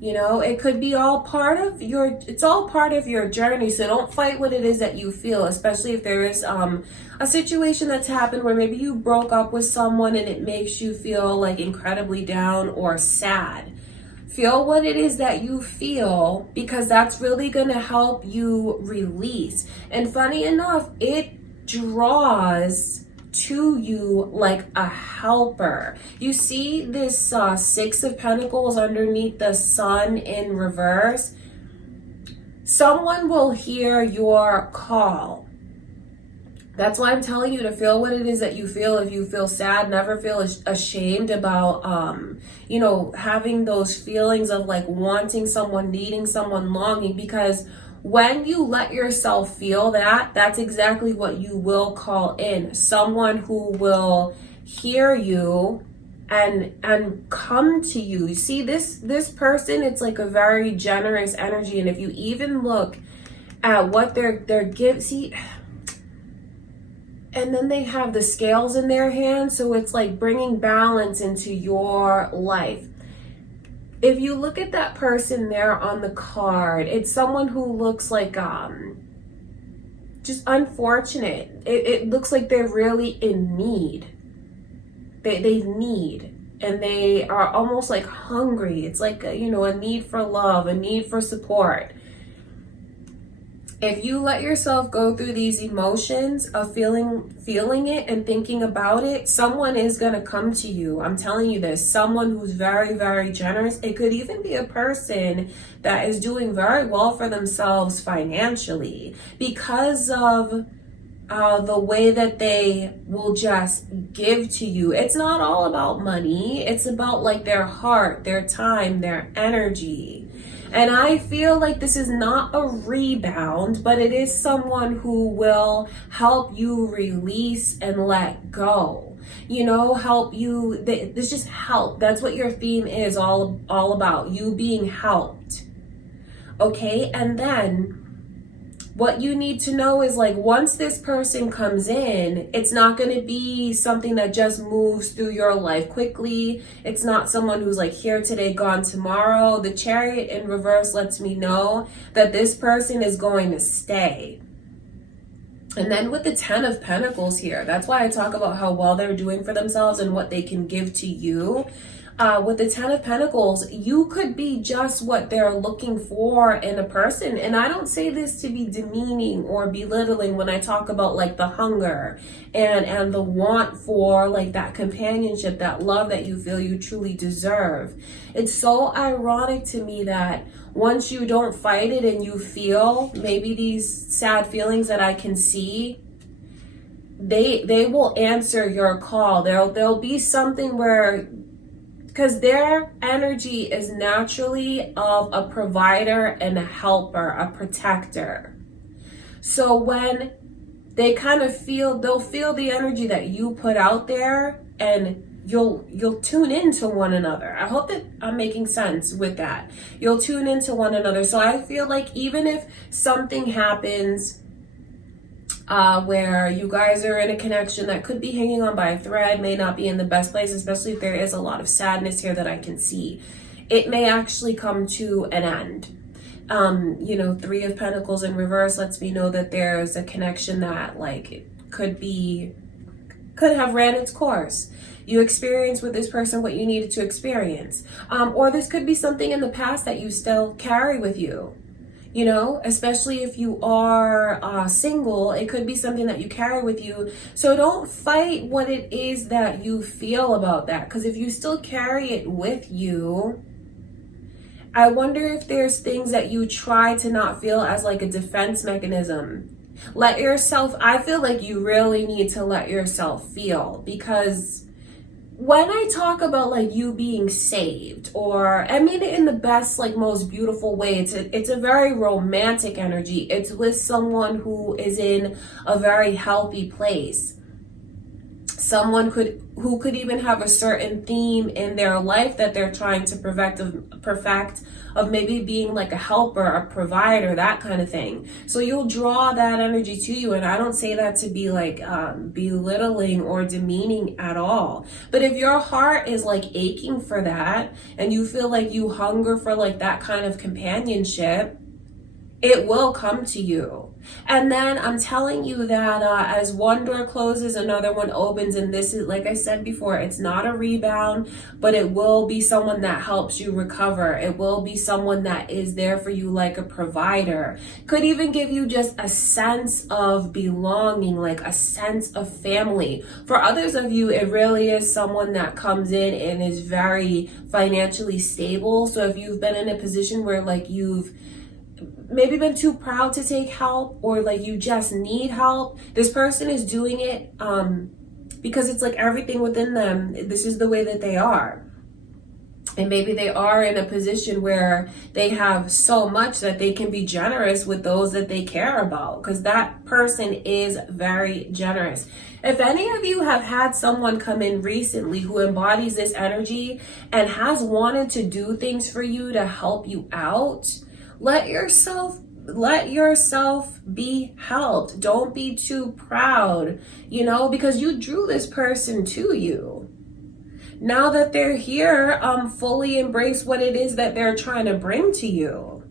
You know, it could be all part of it's all part of your journey. So don't fight what it is that you feel, especially if there is a situation that's happened where maybe you broke up with someone and it makes you feel like incredibly down or sad. Feel what it is that you feel, because that's really going to help you release. And funny enough, it draws to you like a helper. You see this Six of Pentacles underneath the Sun in reverse. Someone will hear your call. That's why I'm telling you to feel what it is that you feel. If you feel sad, never feel ashamed about you know, having those feelings of like wanting someone, needing someone, longing, because when you let yourself feel that, that's exactly what you will call in. Someone who will hear you and come to you. You see, this person, it's like a very generous energy. And if you even look at what they're giving, and then they have the scales in their hands, so it's like bringing balance into your life. If you look at that person there on the card, it's someone who looks like just unfortunate. It looks like they're really in need. They need, and they are almost like hungry. It's like a need for love, a need for support. If you let yourself go through these emotions of feeling it and thinking about it, someone is going to come to you. I'm telling you this, someone who's very, very generous. It could even be a person that is doing very well for themselves financially because of the way that they will just give to you. It's not all about money. It's about like their heart, their time, their energy. And I feel like this is not a rebound, but it is someone who will help you release and let go. You know, help you. This just help. That's what your theme is all about. You being helped. Okay, and then what you need to know is like once this person comes in, it's not going to be something that just moves through your life quickly. It's not someone who's like here today, gone tomorrow. The Chariot in reverse lets me know that this person is going to stay. And then with the 10 of Pentacles here, that's why I talk about how well they're doing for themselves and what they can give to you. With the 10 of Pentacles, you could be just what they're looking for in a person. And I don't say this to be demeaning or belittling when I talk about like the hunger and the want for like that companionship, that love that you feel you truly deserve. It's so ironic to me that once you don't fight it and you feel maybe these sad feelings that I can see, they will answer your call. There'll be something where, because their energy is naturally of a provider and a helper, a protector. So when they kind of they'll feel the energy that you put out there, and you'll tune into one another. I hope that I'm making sense with that. You'll tune into one another. So I feel like even if something happens where you guys are in a connection that could be hanging on by a thread, may not be in the best place, especially if there is a lot of sadness here that I can see, it may actually come to an end. You know, 3 of Pentacles in reverse lets me know that there's a connection that like it could have ran its course. You experienced with this person what you needed to experience. Or this could be something in the past that you still carry with you. You know, especially if you are single, it could be something that you carry with you. So don't fight what it is that you feel about that. Because if you still carry it with you, I wonder if there's things that you try to not feel as like a defense mechanism. Let yourself, I feel like you really need to let yourself feel, because when I talk about like you being saved, or I mean it in the best, like most beautiful way, it's a very romantic energy. It's with someone who is in a very healthy place. Someone who could even have a certain theme in their life that they're trying to perfect of maybe being like a helper, a provider, that kind of thing. So you'll draw that energy to you. And I don't say that to be like belittling or demeaning at all. But if your heart is like aching for that and you feel like you hunger for like that kind of companionship, it will come to you. And then I'm telling you that as one door closes, another one opens. And this is, like I said before, it's not a rebound, but it will be someone that helps you recover. It will be someone that is there for you like a provider. Could even give you just a sense of belonging, like a sense of family. For others of you, it really is someone that comes in and is very financially stable. So if you've been in a position where like you've maybe been too proud to take help, or like you just need help, this person is doing it because it's like everything within them, this is the way that they are. And maybe they are in a position where they have so much that they can be generous with those that they care about, because that person is very generous. If any of you have had someone come in recently who embodies this energy and has wanted to do things for you to help you out, let yourself be helped. Don't be too proud, you know, because you drew this person to you. Now that they're here, fully embrace what it is that they're trying to bring to you.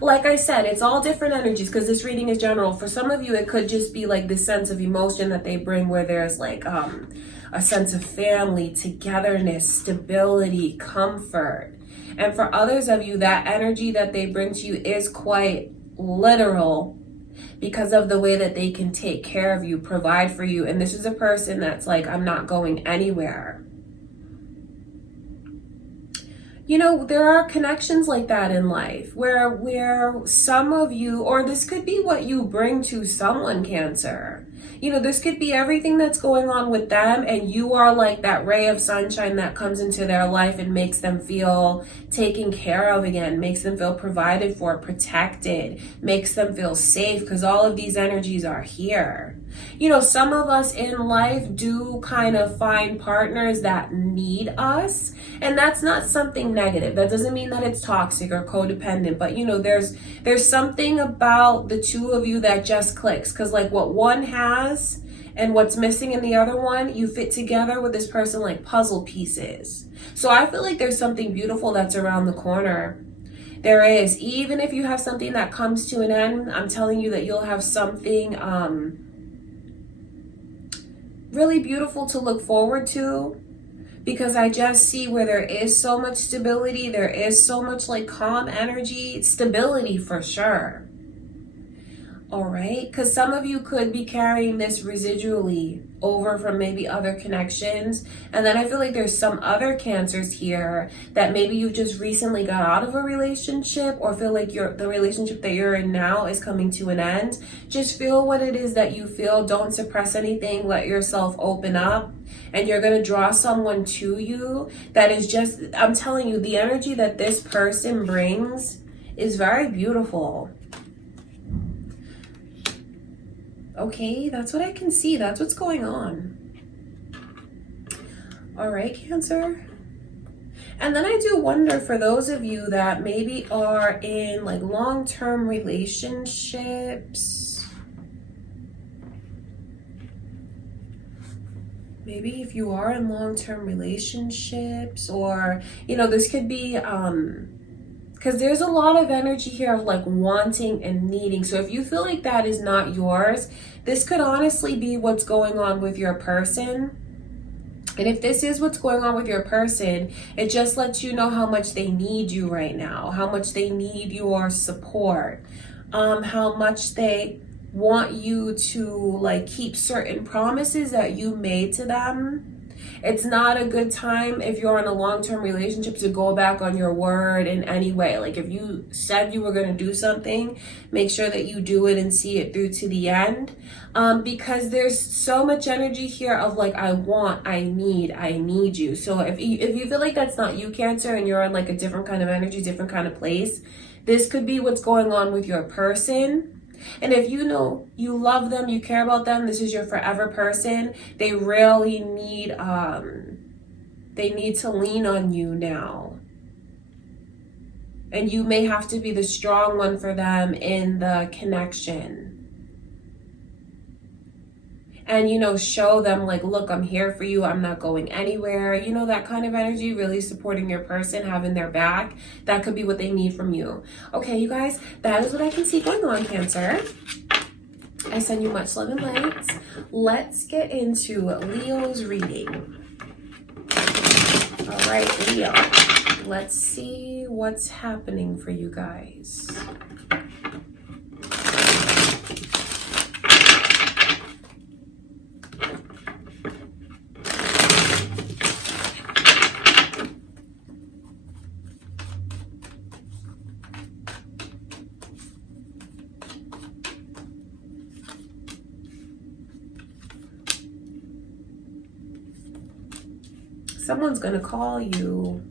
Like I said, it's all different energies because this reading is general. For some of you, it could just be like this sense of emotion that they bring, where there's like a sense of family, togetherness, stability, comfort. And for others of you, that energy that they bring to you is quite literal, because of the way that they can take care of you, provide for you. And this is a person that's like, I'm not going anywhere. You know, there are connections like that in life where some of you, or this could be what you bring to someone, Cancer. You know, this could be everything that's going on with them, and you are like that ray of sunshine that comes into their life and makes them feel taken care of again, makes them feel provided for, protected, makes them feel safe, because all of these energies are here. You know, some of us in life do kind of find partners that need us, and that's not something negative. That doesn't mean that it's toxic or codependent, but you know, there's something about the two of you that just clicks, because like what one has and what's missing in the other one, you fit together with this person like puzzle pieces. So I feel like there's something beautiful that's around the corner. There is. Even if you have something that comes to an end, I'm telling you that you'll have something really beautiful to look forward to, because I just see where there is so much stability, there is so much like calm energy, stability for sure. All right, because some of you could be carrying this residually over from maybe other connections. And then I feel like there's some other Cancers here that maybe you just recently got out of a relationship, or feel like the relationship that you're in now is coming to an end. Just feel what it is that you feel. Don't suppress anything. Let yourself open up. And you're going to draw someone to you that is just, I'm telling you, the energy that this person brings is very beautiful. Okay, that's what I can see. That's what's going on. All right, Cancer. And then I do wonder for those of you that maybe are in like long-term relationships. Maybe if you are in long-term relationships, or, you know, this could be, because there's a lot of energy here of like wanting and needing. So if you feel like that is not yours, this could honestly be what's going on with your person. And if this is what's going on with your person, it just lets you know how much they need you right now, how much they need your support, how much they want you to like keep certain promises that you made to them. It's not a good time if you're in a long-term relationship to go back on your word in any way. Like if you said you were going to do something, make sure that you do it and see it through to the end. Because there's so much energy here of like, I want, I need you. So if you feel like that's not you, Cancer, and you're in like a different kind of energy, different kind of place, this could be what's going on with your person. And if you know you love them, you care about them, this is your forever person, they really need to lean on you now. And you may have to be the strong one for them in the connection. And, you know, show them like, look, I'm here for you. I'm not going anywhere. You know, that kind of energy, really supporting your person, having their back. That could be what they need from you. Okay, you guys, that is what I can see going on, Cancer. I send you much love and light. Let's get into Leo's reading. All right, Leo. Let's see what's happening for you guys. Someone's gonna call you.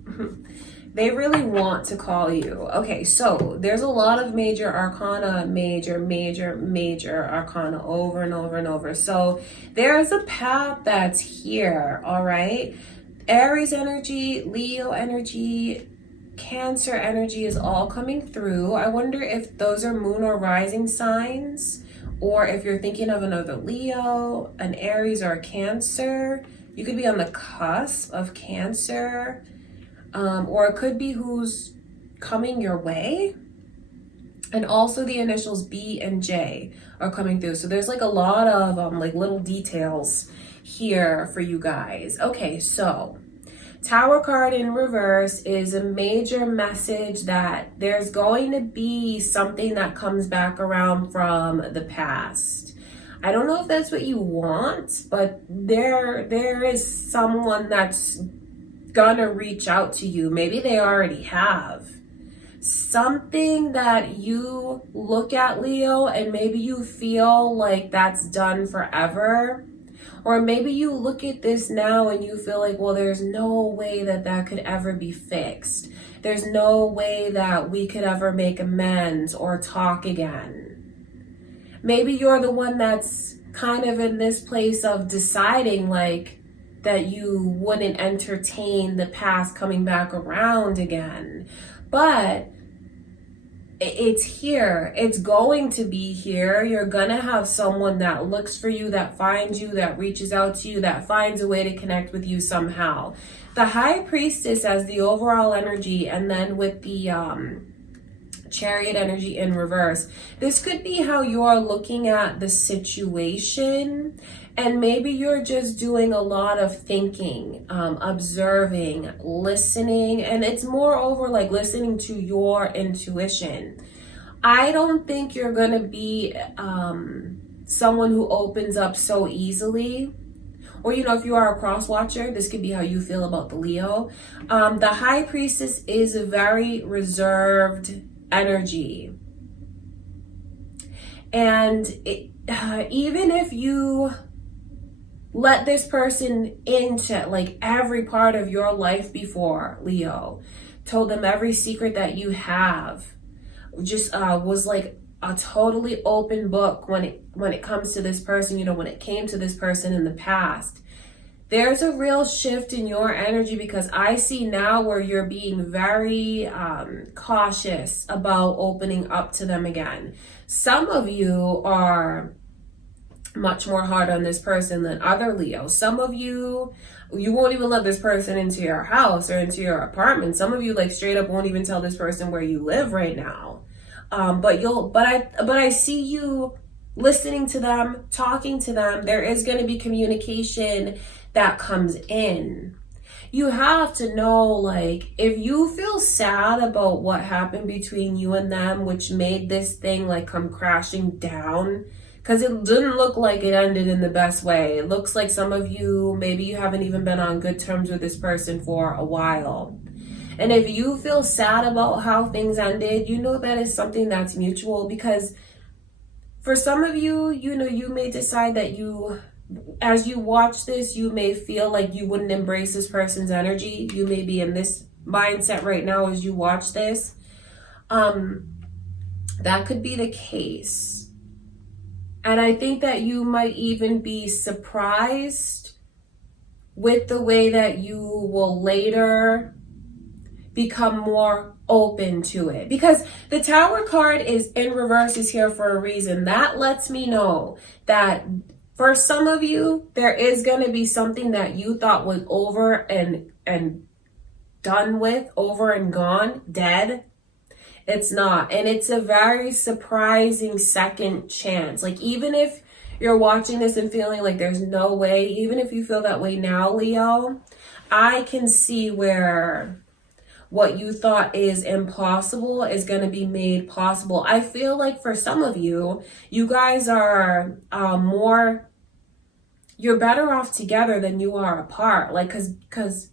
They really want to call you. Okay, so there's a lot of major arcana, major arcana over and over and over. So there's a path that's here, all right? Aries energy, Leo energy, Cancer energy is all coming through. I wonder if those are moon or rising signs, or if you're thinking of another Leo, an Aries, or a Cancer. You could be on the cusp of Cancer, or it could be who's coming your way. And also the initials B and J are coming through. So there's like a lot of like little details here for you guys. Okay, so Tower card in reverse is a major message that there's going to be something that comes back around from the past. I don't know if that's what you want, but there is someone that's gonna reach out to you. Maybe they already have. Something that you look at, Leo, and maybe you feel like that's done forever. Or maybe you look at this now and you feel like, well, there's no way that that could ever be fixed. There's no way that we could ever make amends or talk again. Maybe you're the one that's kind of in this place of deciding like that you wouldn't entertain the past coming back around again. But it's here. It's going to be here. You're gonna have someone that looks for you, that finds you, that reaches out to you, that finds a way to connect with you somehow. The High Priestess as the overall energy, and then with the Chariot energy in reverse. This could be how you're looking at the situation, and maybe you're just doing a lot of thinking, observing, listening, and it's moreover like listening to your intuition. I don't think you're going to be someone who opens up so easily. Or, you know, if you are a cross watcher, this could be how you feel about the Leo. The High Priestess is a very reserved energy. And even if you let this person into like every part of your life before, Leo, told them every secret that you have, just was like a totally open book when it comes to this person, you know, when it came to this person in the past. There's a real shift in your energy because I see now where you're being very cautious about opening up to them again. Some of you are much more hard on this person than other Leos. Some of you won't even let this person into your house or into your apartment. Some of you like straight up won't even tell this person where you live right now. But I see you listening to them, talking to them. There is going to be communication that comes in. You have to know, like, if you feel sad about what happened between you and them, which made this thing like come crashing down, because it didn't look like it ended in the best way. It looks like some of you, maybe you haven't even been on good terms with this person for a while. And if you feel sad about how things ended, you know that is something that's mutual, because for some of you, you know, you may decide that you, as you watch this, you may feel like you wouldn't embrace this person's energy. You may be in this mindset right now as you watch this. That could be the case. And I think that you might even be surprised with the way that you will later become more open to it. Because the Tower card is in reverse, is here for a reason. That lets me know that for some of you, there is going to be something that you thought was over and done with, over and gone, dead. It's not. And it's a very surprising second chance. Like, even if you're watching this and feeling like there's no way, even if you feel that way now, Leo, I can see where what you thought is impossible is going to be made possible. I feel like for some of you, you guys are you're better off together than you are apart. Like, because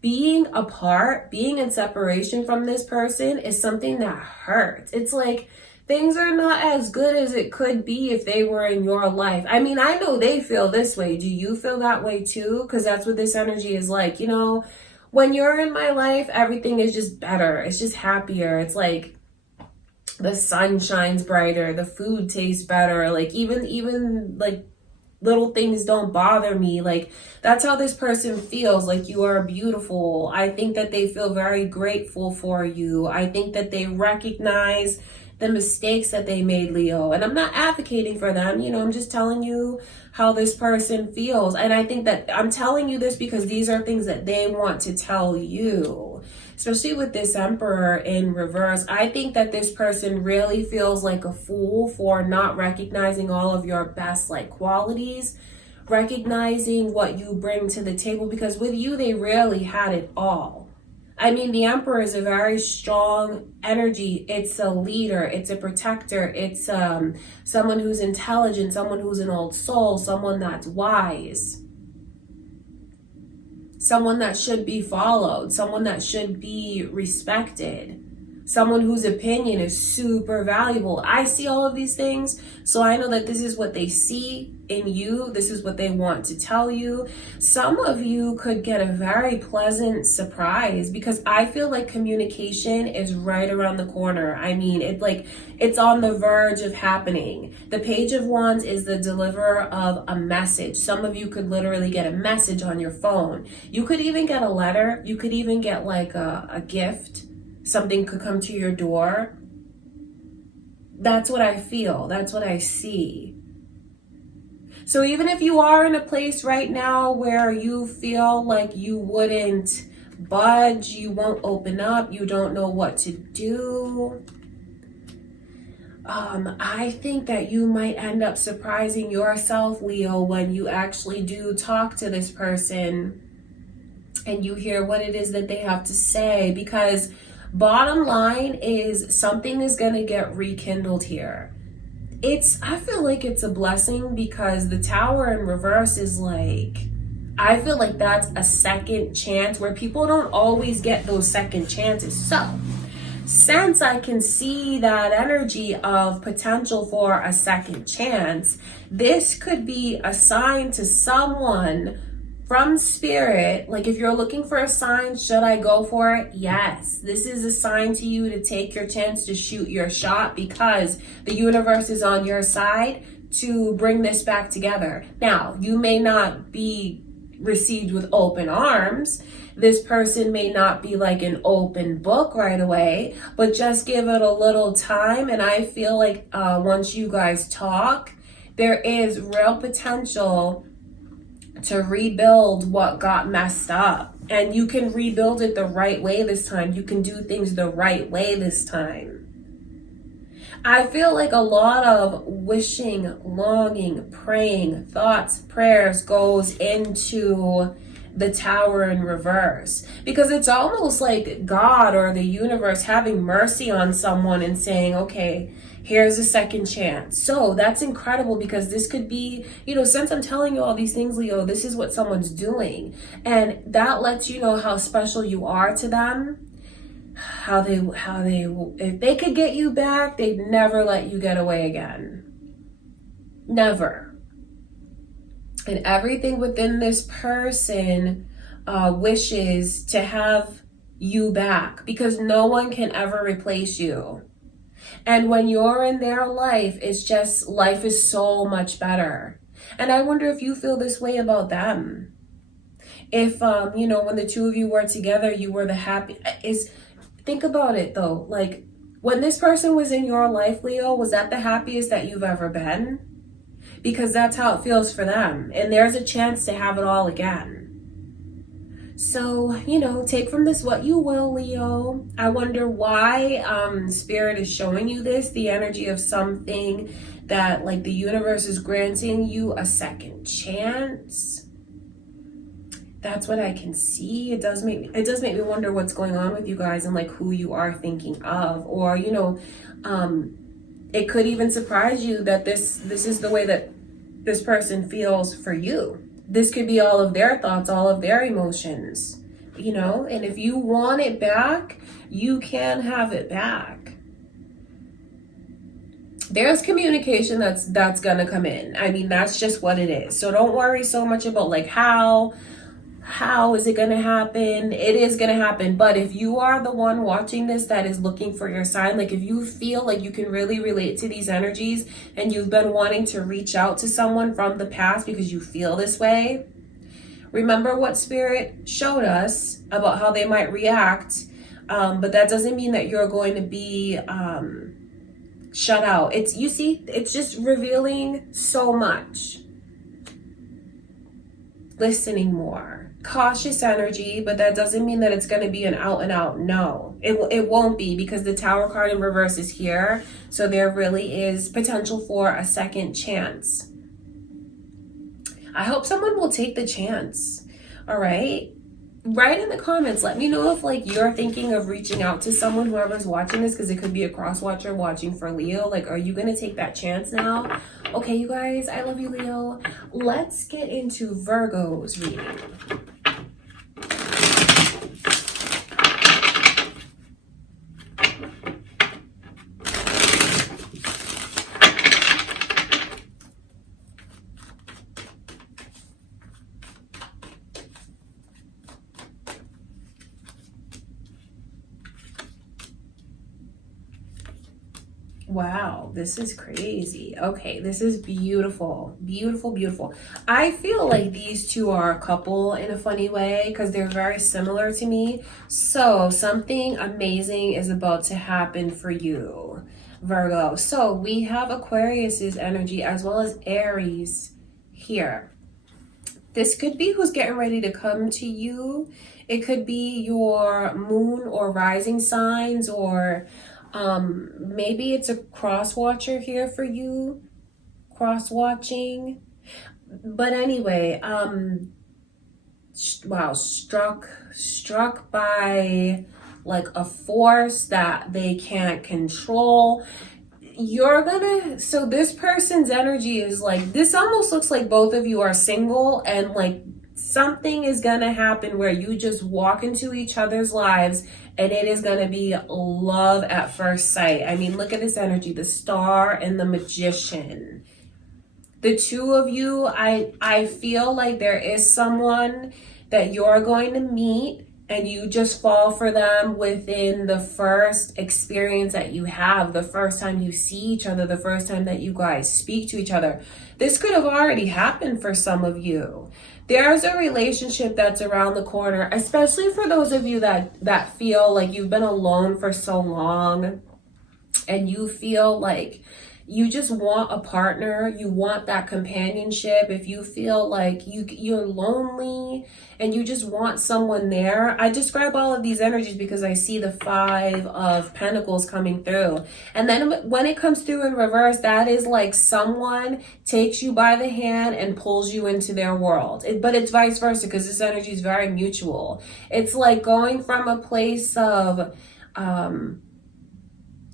being apart, being in separation from this person is something that hurts. It's like things are not as good as it could be if they were in your life. I mean, I know they feel this way. Do you feel that way too? Because that's what this energy is like. You know, when you're in my life, everything is just better. It's just happier. It's like the sun shines brighter. The food tastes better. Like even like little things don't bother me. Like, that's how this person feels. Like, you are beautiful. I think that they feel very grateful for you. I think that they recognize the mistakes that they made, Leo. And I'm not advocating for them. You know, I'm just telling you how this person feels. And I think that I'm telling you this because these are things that they want to tell you. Especially with this Emperor in reverse, I think that this person really feels like a fool for not recognizing all of your best like qualities recognizing what you bring to the table, because with you, they rarely had it all. I mean, the Emperor is a very strong energy. It's a leader, it's a protector, it's someone who's intelligent, someone who's an old soul, someone that's wise, someone that should be followed, someone that should be respected, someone whose opinion is super valuable. I see all of these things, so I know that this is what they see in you. This is what they want to tell you. Some of you could get a very pleasant surprise, because I feel like communication is right around the corner. I mean, it's on the verge of happening. The Page of Wands is the deliverer of a message. Some of you could literally get a message on your phone. You could even get a letter. You could even get like a gift. Something could come to your door. That's what I feel. That's what I see. So even if you are in a place right now where you feel like you wouldn't budge, you won't open up, you don't know what to do, I think that you might end up surprising yourself, Leo, when you actually do talk to this person and you hear what it is that they have to say. Because bottom line is, something is going to get rekindled here. I feel like it's a blessing, because the Tower in reverse is like, I feel like that's a second chance, where people don't always get those second chances. So since I can see that energy of potential for a second chance, this could be a sign to someone from Spirit. Like, if you're looking for a sign, should I go for it? Yes. This is a sign to you to take your chance, to shoot your shot, because the universe is on your side to bring this back together. Now, you may not be received with open arms. This person may not be like an open book right away, but just give it a little time. And I feel like once you guys talk, there is real potential to rebuild what got messed up. And you can rebuild it the right way this time. You can do things the right way this time. I feel like a lot of wishing, longing, praying, thoughts, prayers goes into the Tower in reverse, because it's almost like God or the universe having mercy on someone and saying, okay, here's a second chance. So that's incredible, because this could be, since I'm telling you all these things, Leo, this is what someone's doing. And that lets you know how special you are to them. How they, if they could get you back, they'd never let you get away again. Never. And everything within this person wishes to have you back, because no one can ever replace you. And when you're in their life, it's just, life is so much better. And I wonder if you feel this way about them. If, when the two of you were together, you were the happy. Think about it though. Like, when this person was in your life, Leo, was that the happiest that you've ever been? Because that's how it feels for them. And there's a chance to have it all again. So, take from this what you will, Leo. I wonder why Spirit is showing you this, the energy of something that, like, the universe is granting you a second chance. That's what I can see. It does make me wonder what's going on with you guys, and like who you are thinking of. Or, it could even surprise you that this is the way that this person feels for you. This could be all of their thoughts, all of their emotions, and if you want it back, you can have it back. There's communication that's gonna come in. I mean, that's just what it is. So don't worry so much about like how is it going to happen? It is going to happen. But if you are the one watching this that is looking for your sign, like if you feel like you can really relate to these energies and you've been wanting to reach out to someone from the past because you feel this way, remember what Spirit showed us about how they might react. But that doesn't mean that you're going to be shut out. It's just revealing so much. Listening more. Cautious energy, but that doesn't mean that it's going to be an out and out no. It won't be, because the Tower card in reverse is here. So there really is potential for a second chance. I hope someone will take the chance. All right. Write in the comments. Let me know if like you're thinking of reaching out to someone, whoever's watching this, because it could be a cross watcher watching for Leo. Like, are you gonna take that chance now? Okay, you guys, I love you, Leo. Let's get into Virgo's reading. Wow, this is crazy. Okay, this is beautiful. Beautiful, beautiful. I feel like these two are a couple in a funny way because they're very similar to me. So something amazing is about to happen for you, Virgo. So we have Aquarius's energy as well as Aries here. This could be who's getting ready to come to you. It could be your moon or rising signs, or maybe it's a cross watcher here for you, cross watching. But anyway, wow, struck by like a force that they can't control. So this person's energy is like, this almost looks like both of you are single, and like something is gonna happen where you just walk into each other's lives and it is gonna be love at first sight. I mean, look at this energy, the Star and the Magician. The two of you, I feel like there is someone that you're going to meet and you just fall for them within the first experience that you have, the first time you see each other, the first time that you guys speak to each other. This could have already happened for some of you. There's a relationship that's around the corner, especially for those of you that feel like you've been alone for so long and you feel like you just want a partner, you want that companionship. If you feel like you're lonely and you just want someone there. I describe all of these energies because I see the 5 of Pentacles coming through. And then when it comes through in reverse, that is like someone takes you by the hand and pulls you into their world. But it's vice versa because this energy is very mutual. It's like going from a place of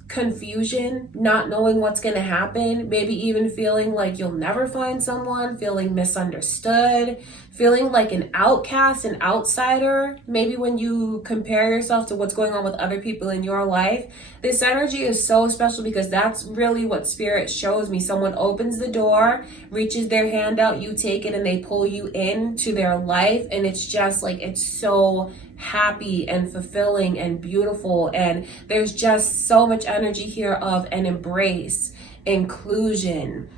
confusion, not knowing what's going to happen, maybe even feeling like you'll never find someone, feeling misunderstood, feeling like an outcast, an outsider. Maybe when you compare yourself to what's going on with other people in your life. This energy is so special because that's really what Spirit shows me. Someone opens the door, reaches their hand out, you take it, and they pull you into their life, and it's just like, it's so happy and fulfilling and beautiful. And there's just so much energy here of an embrace, inclusion,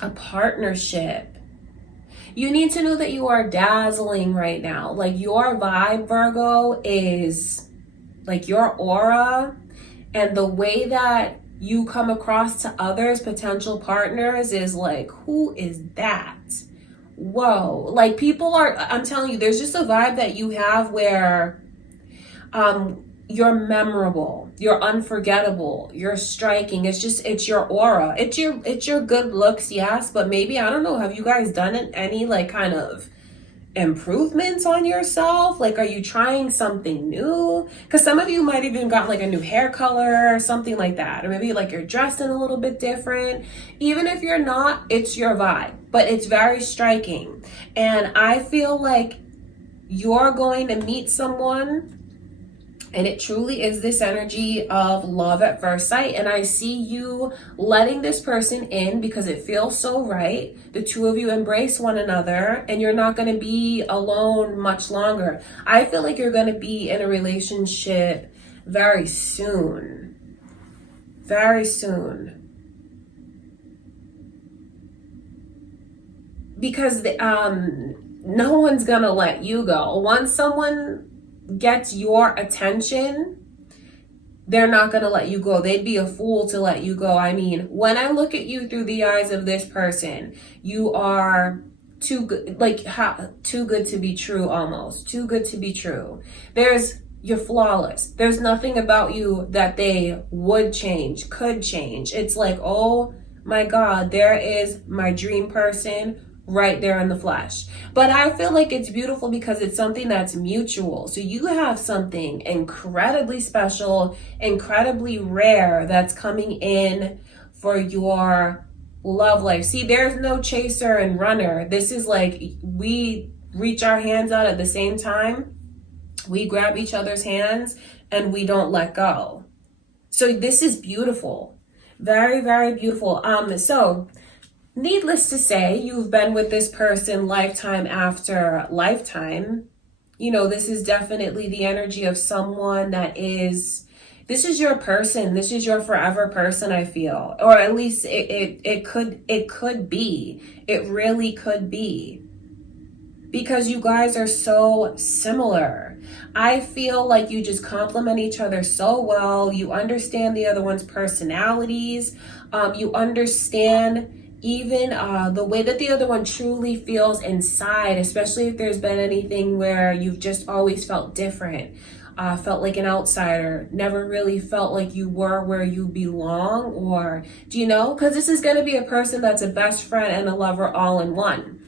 a partnership. You need to know that you are dazzling right now. Like your vibe, Virgo, is like your aura and the way that you come across to others, potential partners, is like, who is that? Whoa, like people are, I'm telling you, there's just a vibe that you have where you're memorable, you're unforgettable, you're striking. It's your aura, it's your good looks, yes, but maybe, I don't know, have you guys done any like kind of improvements on yourself? Like, are you trying something new? Because some of you might even got like a new hair color or something like that, or maybe like you're dressed in a little bit different. Even if you're not, it's your vibe, but it's very striking. And I feel like you're going to meet someone, and it truly is this energy of love at first sight. And I see you letting this person in because it feels so right. The two of you embrace one another and you're not going to be alone much longer. I feel like you're going to be in a relationship very soon. Very soon. Because no one's going to let you go. Once someone gets your attention, they're not going to let you go. They'd be a fool to let you go. I mean, when I look at you through the eyes of this person, you are too good, like too good to be true, almost too good to be true. You're flawless. There's nothing about you that they would change, could change. It's like, oh my God, there is my dream person right there in the flesh. But I feel like it's beautiful because it's something that's mutual. So you have something incredibly special, incredibly rare that's coming in for your love life. See, there's no chaser and runner. This is like we reach our hands out at the same time. We grab each other's hands and we don't let go. So this is beautiful. Very, very beautiful. So needless to say, you've been with this person lifetime after lifetime. You know, this is definitely the energy of someone that is, this is your person. This is your forever person, I feel. Or at least it could be. It really could be. Because you guys are so similar. I feel like you just complement each other so well. You understand the other one's personalities. You understand even the way that the other one truly feels inside, especially if there's been anything where you've just always felt different, felt like an outsider, never really felt like you were where you belong, or, do you know? Because this is going to be a person that's a best friend and a lover all in one.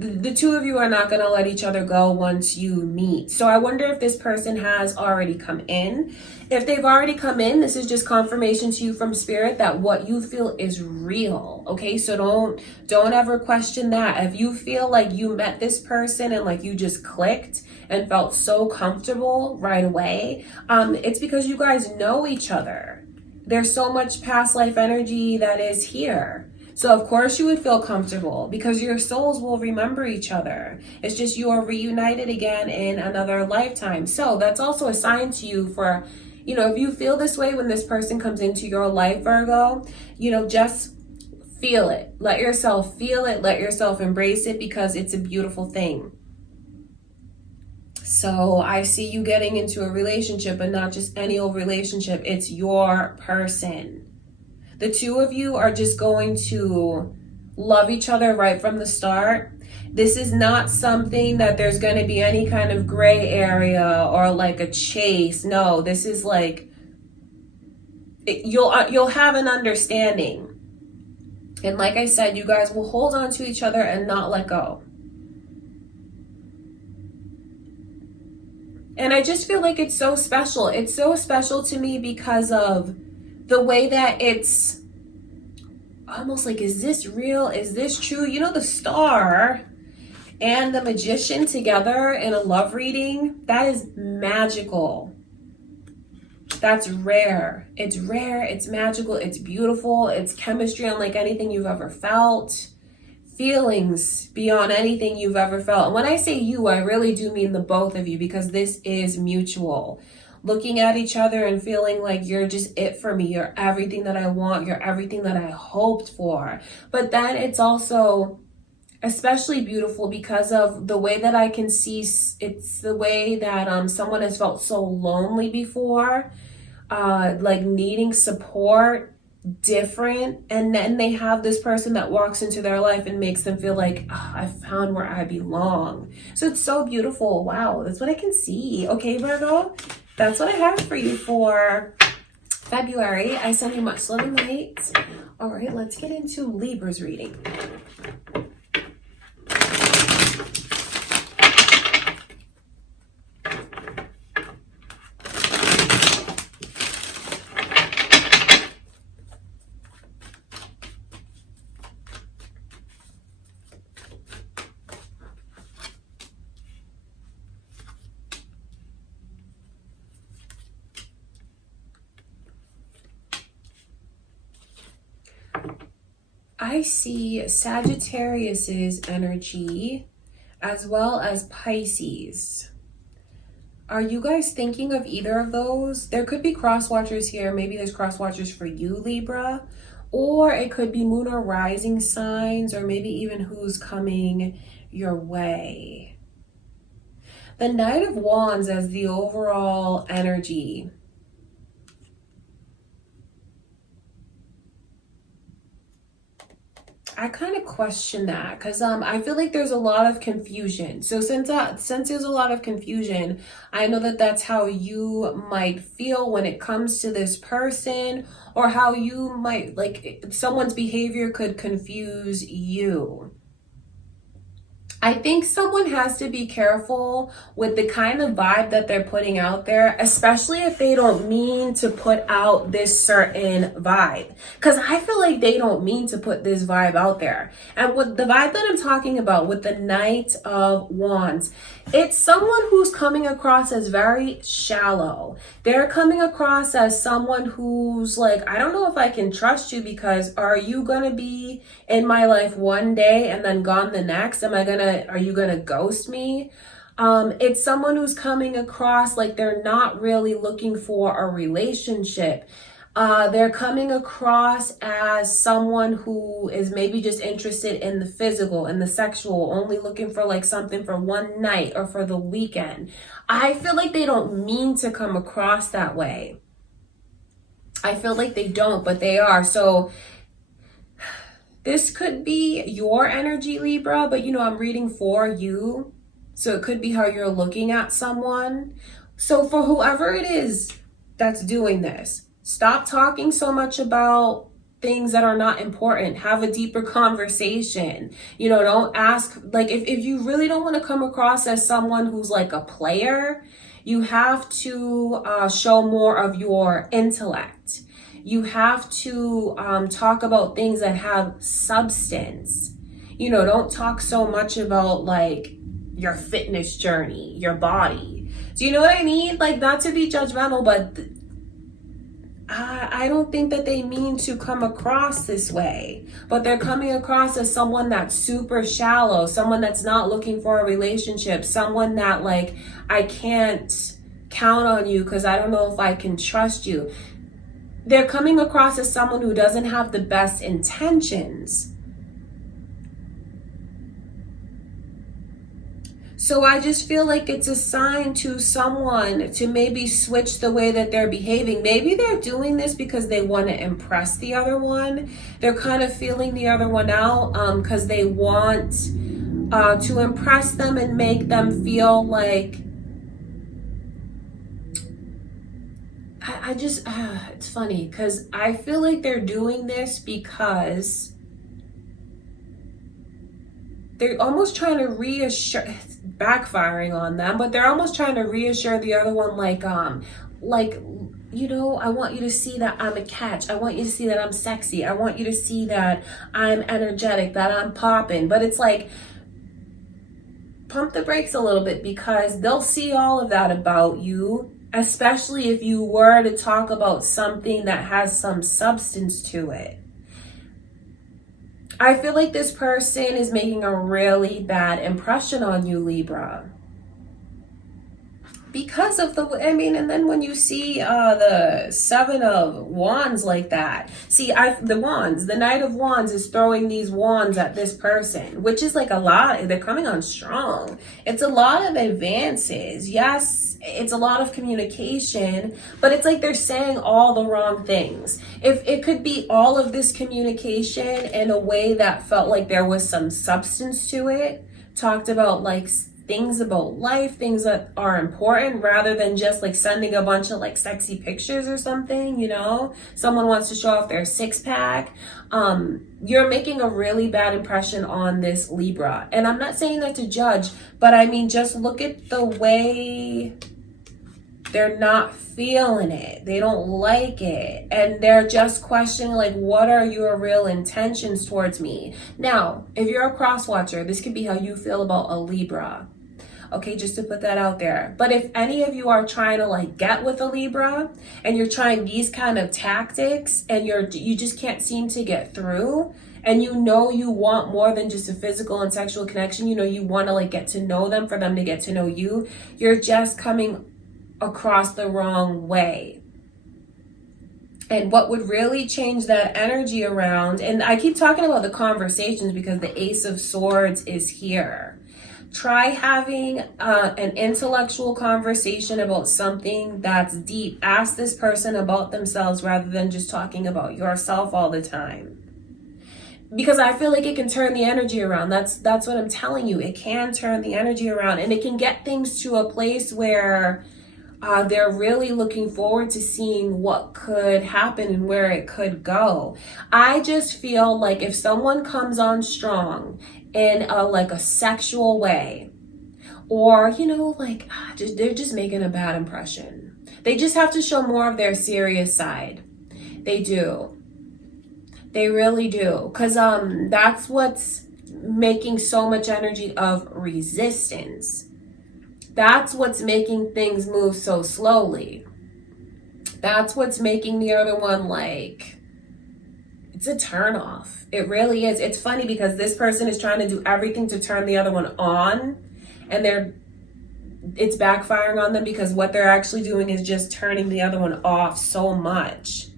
The two of you are not going to let each other go once you meet. So I wonder if this person has already come in. If they've already come in, this is just confirmation to you from spirit that what you feel is real. Okay, so don't ever question that. If you feel like you met this person and like you just clicked and felt so comfortable right away, it's because you guys know each other. There's so much past life energy that is here. So of course you would feel comfortable because your souls will remember each other. It's just you are reunited again in another lifetime. So that's also a sign to you for, you know, if you feel this way when this person comes into your life, Virgo, you know, just feel it. Let yourself feel it. Let yourself embrace it because it's a beautiful thing. So I see you getting into a relationship, but not just any old relationship. It's your person. The two of you are just going to love each other right from the start. This is not something that there's going to be any kind of gray area or like a chase. No, this is like, you'll have an understanding. And like I said, you guys will hold on to each other and not let go. And I just feel like it's so special. It's so special to me because of the way that it's almost like, is this real? Is this true? You know, the star and the magician together in a love reading, that is magical. That's rare. It's rare. It's magical. It's beautiful. It's chemistry unlike anything you've ever felt. Feelings beyond anything you've ever felt. And when I say you, I really do mean the both of you because this is mutual. Looking at each other and feeling like you're just it for me. You're everything that I want. You're everything that I hoped for. But then it's also especially beautiful because of the way that I can see. It's the way that someone has felt so lonely before, like needing support, different, and then they have this person that walks into their life and makes them feel like, oh, I found where I belong. So it's so beautiful. Wow, that's what I can see. Okay, Virgo, that's what I have for you for February. I send you much love and light. All right, let's get into Libra's reading. I see Sagittarius's energy as well as Pisces. Are you guys thinking of either of those? There could be cross watchers here. Maybe there's cross watchers for you, Libra, or it could be moon or rising signs, or maybe even who's coming your way. The Knight of Wands as the overall energy. I kind of question that because I feel like there's a lot of confusion. So since there's a lot of confusion, I know that that's how you might feel when it comes to this person, or how you might, like, someone's behavior could confuse you. I think someone has to be careful with the kind of vibe that they're putting out there, especially if they don't mean to put out this certain vibe. Because I feel like they don't mean to put this vibe out there. And with the vibe that I'm talking about with the Knight of Wands, it's someone who's coming across as very shallow. They're coming across as someone who's like, I don't know if I can trust you, because are you going to be in my life one day and then gone the next? Are you gonna ghost me? It's someone who's coming across like they're not really looking for a relationship. They're coming across as someone who is maybe just interested in the physical and the sexual, only looking for like something for one night or for the weekend. I feel like they don't mean to come across that way. I feel like they don't, but they are. So this could be your energy, Libra, but I'm reading for you. So it could be how you're looking at someone. So for whoever it is that's doing this, stop talking so much about things that are not important. Have a deeper conversation. Don't ask, like, if you really don't want to come across as someone who's like a player, you have to show more of your intellect. You have to talk about things that have substance. Don't talk so much about like your fitness journey, your body. Do you know what I mean? Like, not to be judgmental, but I don't think that they mean to come across this way. But they're coming across as someone that's super shallow, someone that's not looking for a relationship, someone that like, I can't count on you because I don't know if I can trust you. They're coming across as someone who doesn't have the best intentions. So I just feel like it's a sign to someone to maybe switch the way that they're behaving. Maybe they're doing this because they want to impress the other one. They're kind of feeling the other one out because they want to impress them and make them feel like, it's funny because I feel like they're doing this because they're almost trying to reassure, it's backfiring on them, but they're almost trying to reassure the other one, like, I want you to see that I'm a catch. I want you to see that I'm sexy. I want you to see that I'm energetic, that I'm popping. But it's like, pump the brakes a little bit, because they'll see all of that about you, especially if you were to talk about something that has some substance to it. I feel like this person is making a really bad impression on you, Libra. Because of and then when you see the Seven of Wands like that, the Knight of Wands is throwing these wands at this person, which is like a lot. They're coming on strong. It's a lot of advances. Yes, it's a lot of communication, but it's like they're saying all the wrong things. If it could be all of this communication in a way that felt like there was some substance to it, talked about like things about life, things that are important, rather than just like sending a bunch of like sexy pictures or something, someone wants to show off their six-pack. You're making a really bad impression on this Libra. And I'm not saying that to judge, but I mean, just look at the way they're not feeling it. They don't like it. And they're just questioning, like, what are your real intentions towards me? Now, if you're a cross-watcher, this could be how you feel about a Libra. Okay, just to put that out there. But if any of you are trying to like get with a Libra and you're trying these kind of tactics and you just can't seem to get through, and you want more than just a physical and sexual connection, you want to like get to know them for them to get to know you, you're just coming across the wrong way. And what would really change that energy around, and I keep talking about the conversations because the Ace of Swords is here. Try having an intellectual conversation about something that's deep. Ask this person about themselves rather than just talking about yourself all the time. because I feel like it can turn the energy around. That's what I'm telling you. It can turn the energy around, and it can get things to a place where they're really looking forward to seeing what could happen and where it could go. I just feel like if someone comes on strong in a sexual way, or they're just making a bad impression. They just have to show more of their serious side. They do. They really do. Because that's what's making so much energy of resistance. That's what's making things move so slowly. That's what's making the other one it's a turnoff. It really is. It's funny because this person is trying to do everything to turn the other one on, and it's backfiring on them because what they're actually doing is just turning the other one off so much.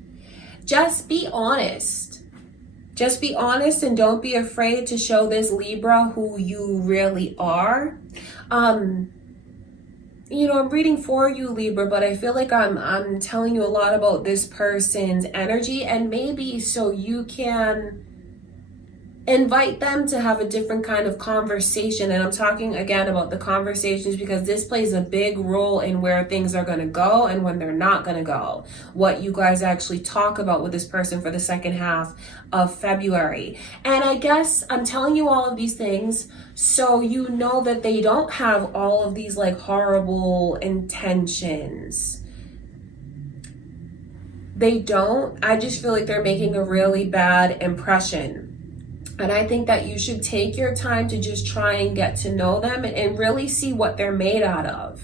Just be honest. Just be honest, and don't be afraid to show this Libra who you really are. I'm reading for you, Libra, but I feel like I'm telling you a lot about this person's energy, and maybe so you can invite them to have a different kind of conversation. And I'm talking again about the conversations because this plays a big role in where things are going to go and when they're not going to go. What you guys actually talk about with this person for the second half of February. And I guess I'm telling you all of these things so you know that they don't have all of these horrible intentions. They don't. I just feel like they're making a really bad impression. And I think that you should take your time to just try and get to know them and really see what they're made out of.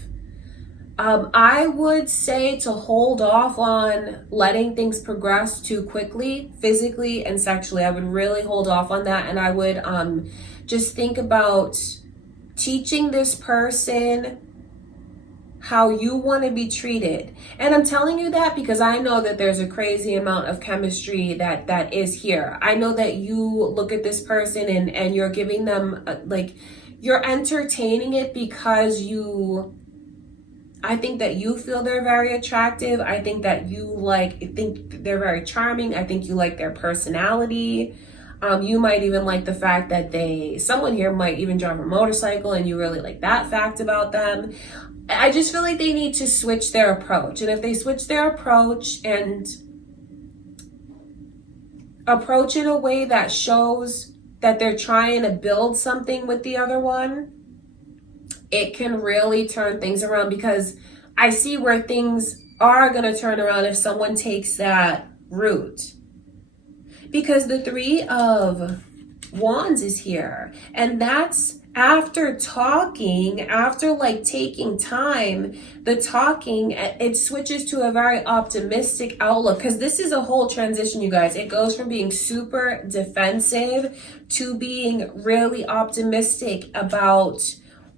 I would say to hold off on letting things progress too quickly, physically and sexually. I would really hold off on that. And I would just think about teaching this person how you want to be treated. And I'm telling you that because I know that there's a crazy amount of chemistry that is here. I know that you look at this person and you're giving them you're entertaining it because I think that you feel they're very attractive. I think that you think they're very charming. I think you like their personality. You might even like the fact that someone here might even drive a motorcycle and you really like that fact about them. I just feel like they need to switch their approach. And if they switch their approach and approach in a way that shows that they're trying to build something with the other one, it can really turn things around, because I see where things are going to turn around if someone takes that route. Because the Three of Wands is here, and that's after talking, after taking time, the talking, it switches to a very optimistic outlook, because this is a whole transition, you guys. It goes from being super defensive to being really optimistic about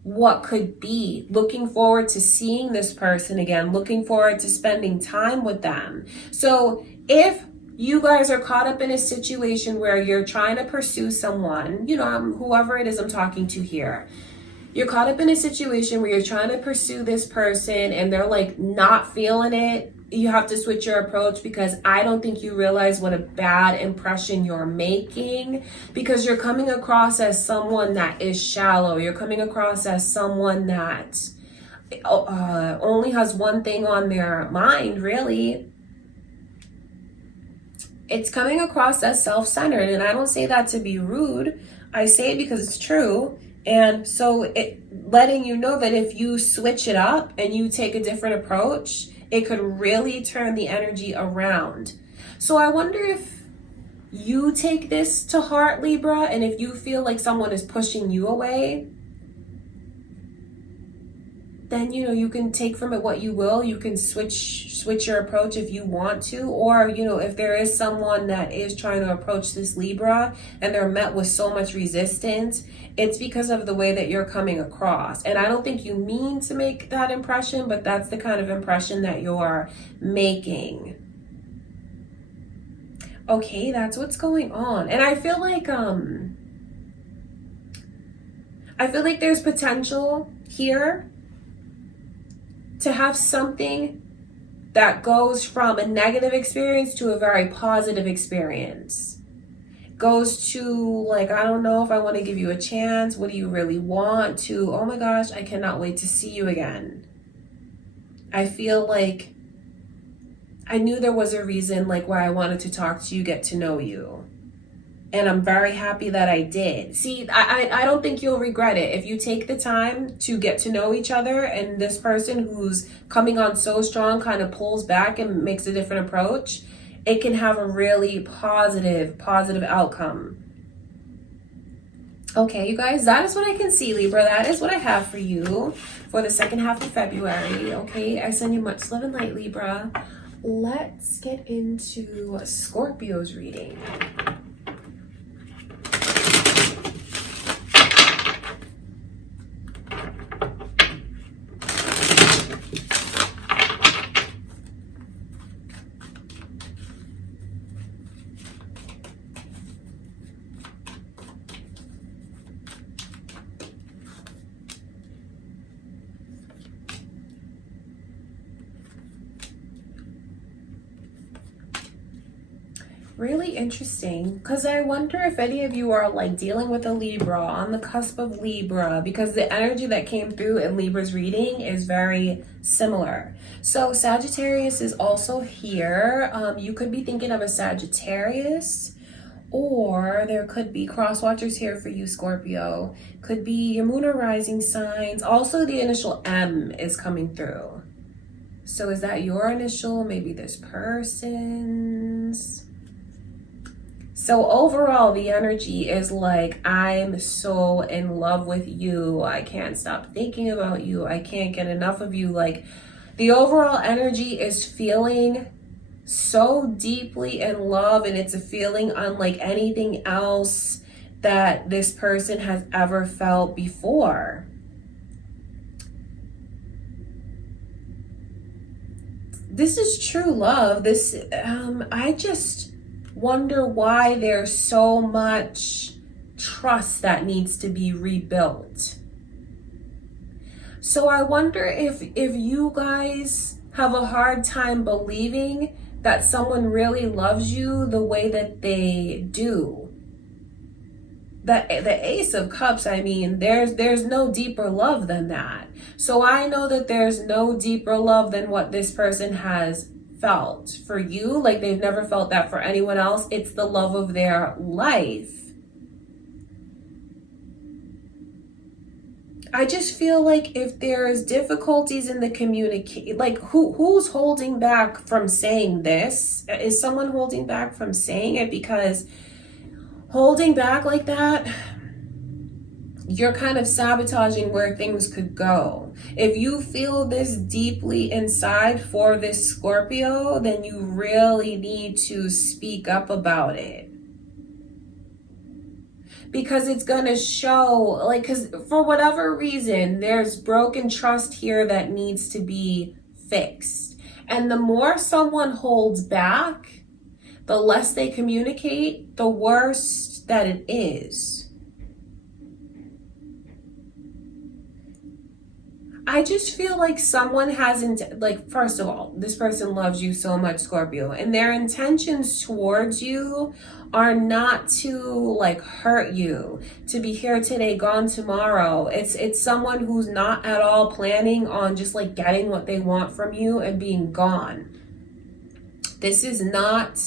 what could be, looking forward to seeing this person again, looking forward to spending time with them. So if you guys are caught up in a situation where you're trying to pursue someone, whoever it is I'm talking to here, you're caught up in a situation where you're trying to pursue this person and they're not feeling it, you have to switch your approach, because I don't think you realize what a bad impression you're making, because you're coming across as someone that is shallow. You're coming across as someone that only has one thing on their mind, really. It's coming across as self-centered, and I don't say that to be rude. I say it because it's true. And so letting you know that if you switch it up and you take a different approach, it could really turn the energy around. So I wonder if you take this to heart, Libra, and if you feel like someone is pushing you away, then you can take from it what you will. You can switch your approach if you want to, or if there is someone that is trying to approach this Libra and they're met with so much resistance, it's because of the way that you're coming across. And I don't think you mean to make that impression, but that's the kind of impression that you're making. Okay, that's what's going on. And I feel like there's potential here to have something that goes from a negative experience to a very positive experience. goes to like, I don't know if I want to give you a chance. What do you really want? To, oh my gosh, I cannot wait to see you again. I feel like I knew there was a reason like why I wanted to talk to you, get to know you. And I'm very happy that I did. See, I don't think you'll regret it. If you take the time to get to know each other and this person who's coming on so strong kind of pulls back and makes a different approach, it can have a really positive outcome. Okay, you guys, that is what I can see, Libra. That is what I have for you for the second half of February. Okay, I send you much love and light, Libra. Let's get into Scorpio's reading. Really interesting, because I wonder if any of you are like dealing with a Libra, on the cusp of Libra, because the energy that came through in Libra's reading is very similar. So Sagittarius is also here. You could be thinking of a Sagittarius, or there could be cross watchers here for you, Scorpio. Could be your moon or rising signs. Also, the initial M is coming through. So is that your initial? Maybe this person's. So overall, the energy is like, I'm so in love with you. I can't stop thinking about you. I can't get enough of you. Like, the overall energy is feeling so deeply in love, and it's a feeling unlike anything else that this person has ever felt before. This is true love. This, I just wonder why there's so much trust that needs to be rebuilt. So I wonder if you guys have a hard time believing that someone really loves you the way that they do. The Ace of Cups, I mean, there's no deeper love than that. So I know that there's no deeper love than what this person has felt for you. Like, they've never felt that for anyone else. It's the love of their life. I just feel like if there's difficulties in the communication, like who's holding back from saying this? Is someone holding back from saying it? Because holding back like that, you're kind of sabotaging where things could go. If you feel this deeply inside for this Scorpio, then you really need to speak up about it. Because it's going to show, like, because for whatever reason, there's broken trust here that needs to be fixed. And the more someone holds back, the less they communicate, the worse that it is. I just feel like someone hasn't, like, first of all, this person loves you so much, Scorpio, and their intentions towards you are not to like hurt you, to be here today, gone tomorrow. It's someone who's not at all planning on just like getting what they want from you and being gone. This is not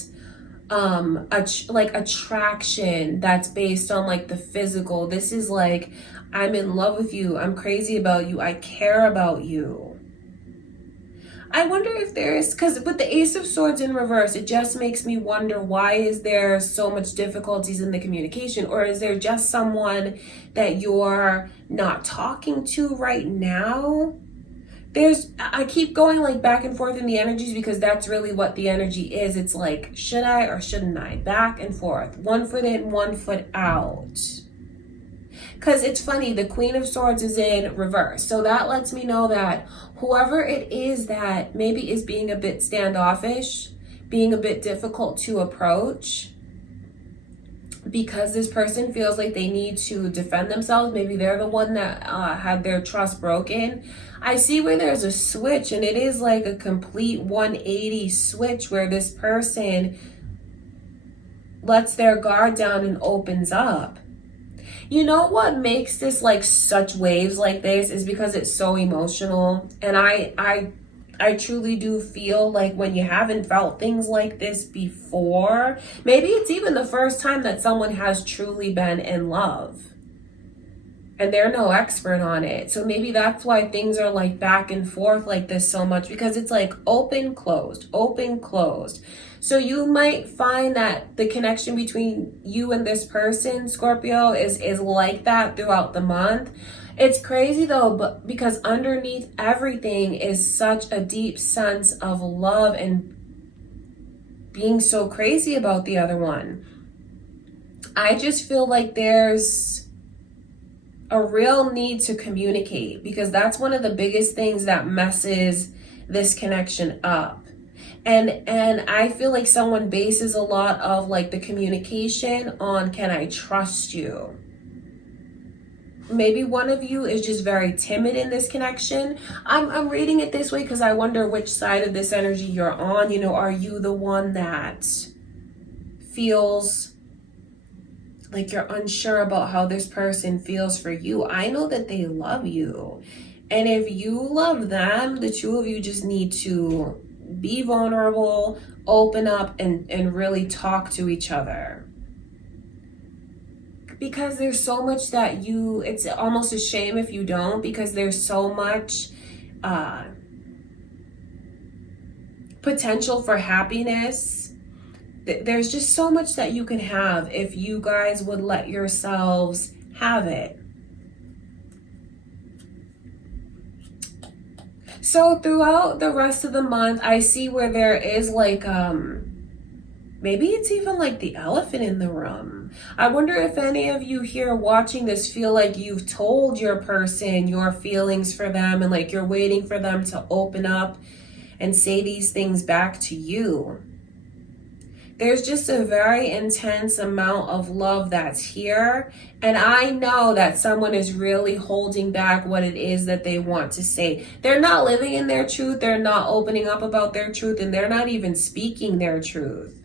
attraction that's based on like the physical. This is like, I'm in love with you. I'm crazy about you. I care about you. I wonder if there's, because with the Ace of Swords in reverse, it just makes me wonder, why is there so much difficulties in the communication? Or is there just someone that you're not talking to right now? I keep going like back and forth in the energies, because that's really what the energy is. It's like, should I or shouldn't I? Back and forth, 1 foot in, 1 foot out. Because it's funny, the Queen of Swords is in reverse. So that lets me know that whoever it is that maybe is being a bit standoffish, being a bit difficult to approach, because this person feels like they need to defend themselves. Maybe they're the one that had their trust broken. I see where there's a switch, and it is like a complete 180 switch where this person lets their guard down and opens up. You know what makes this like such waves like this is because it's so emotional. And I truly do feel like when you haven't felt things like this before, maybe it's even the first time that someone has truly been in love and they're no expert on it. So maybe that's why things are like back and forth like this so much, because it's like open, closed, open, closed. So you might find that the connection between you and this person, Scorpio, is like that throughout the month. It's crazy though, but because underneath everything is such a deep sense of love and being so crazy about the other one. I just feel like there's a real need to communicate, because that's one of the biggest things that messes this connection up. And I feel like someone bases a lot of like the communication on, can I trust you? Maybe one of you is just very timid in this connection. I'm reading it this way because I wonder which side of this energy you're on. You know, are you the one that feels like you're unsure about how this person feels for you? I know that they love you. And if you love them, the two of you just need to be vulnerable, open up, and really talk to each other. Because there's so much that it's almost a shame if you don't, because there's so much potential for happiness. There's just so much that you can have if you guys would let yourselves have it. So throughout the rest of the month, I see where there is like, maybe it's even like the elephant in the room. I wonder if any of you here watching this feel like you've told your person your feelings for them and like you're waiting for them to open up and say these things back to you. There's just a very intense amount of love that's here. And I know that someone is really holding back what it is that they want to say. They're not living in their truth. They're not opening up about their truth. And they're not even speaking their truth.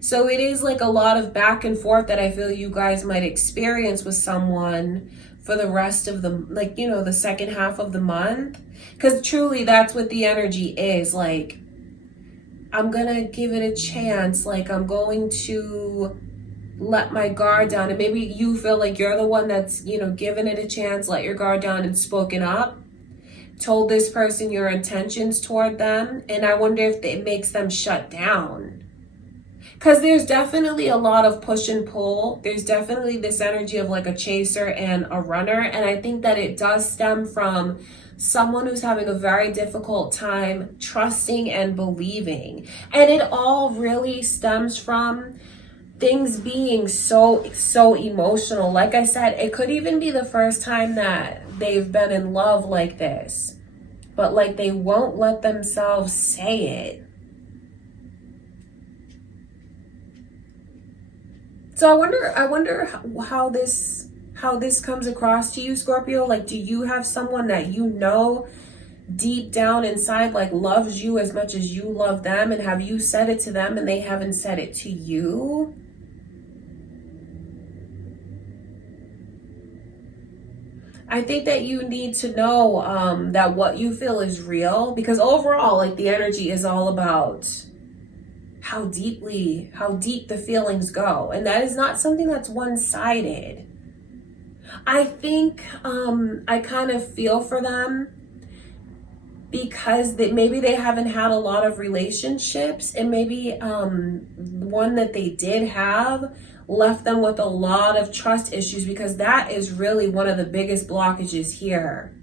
So it is like a lot of back and forth that I feel you guys might experience with someone for the rest of the, like, you know, the second half of the month. Because truly that's what the energy is. Like, I'm gonna give it a chance. Like, I'm going to let my guard down. And maybe you feel like you're the one that's, you know, given it a chance, let your guard down and spoken up, told this person your intentions toward them. And I wonder if it makes them shut down. Because there's definitely a lot of push and pull. There's definitely this energy of like a chaser and a runner. And I think that it does stem from someone who's having a very difficult time trusting and believing. And it all really stems from things being so emotional. Like I said, it could even be the first time that they've been in love like this, but like they won't let themselves say it. So I wonder how this comes across to you, Scorpio. Like, do you have someone that you know deep down inside like loves you as much as you love them, and have you said it to them and they haven't said it to you? I think that you need to know that what you feel is real, because overall, like, the energy is all about how deep the feelings go. And that is not something that's one-sided. I think I kind of feel for them because maybe they haven't had a lot of relationships, and maybe one that they did have left them with a lot of trust issues, because that is really one of the biggest blockages here,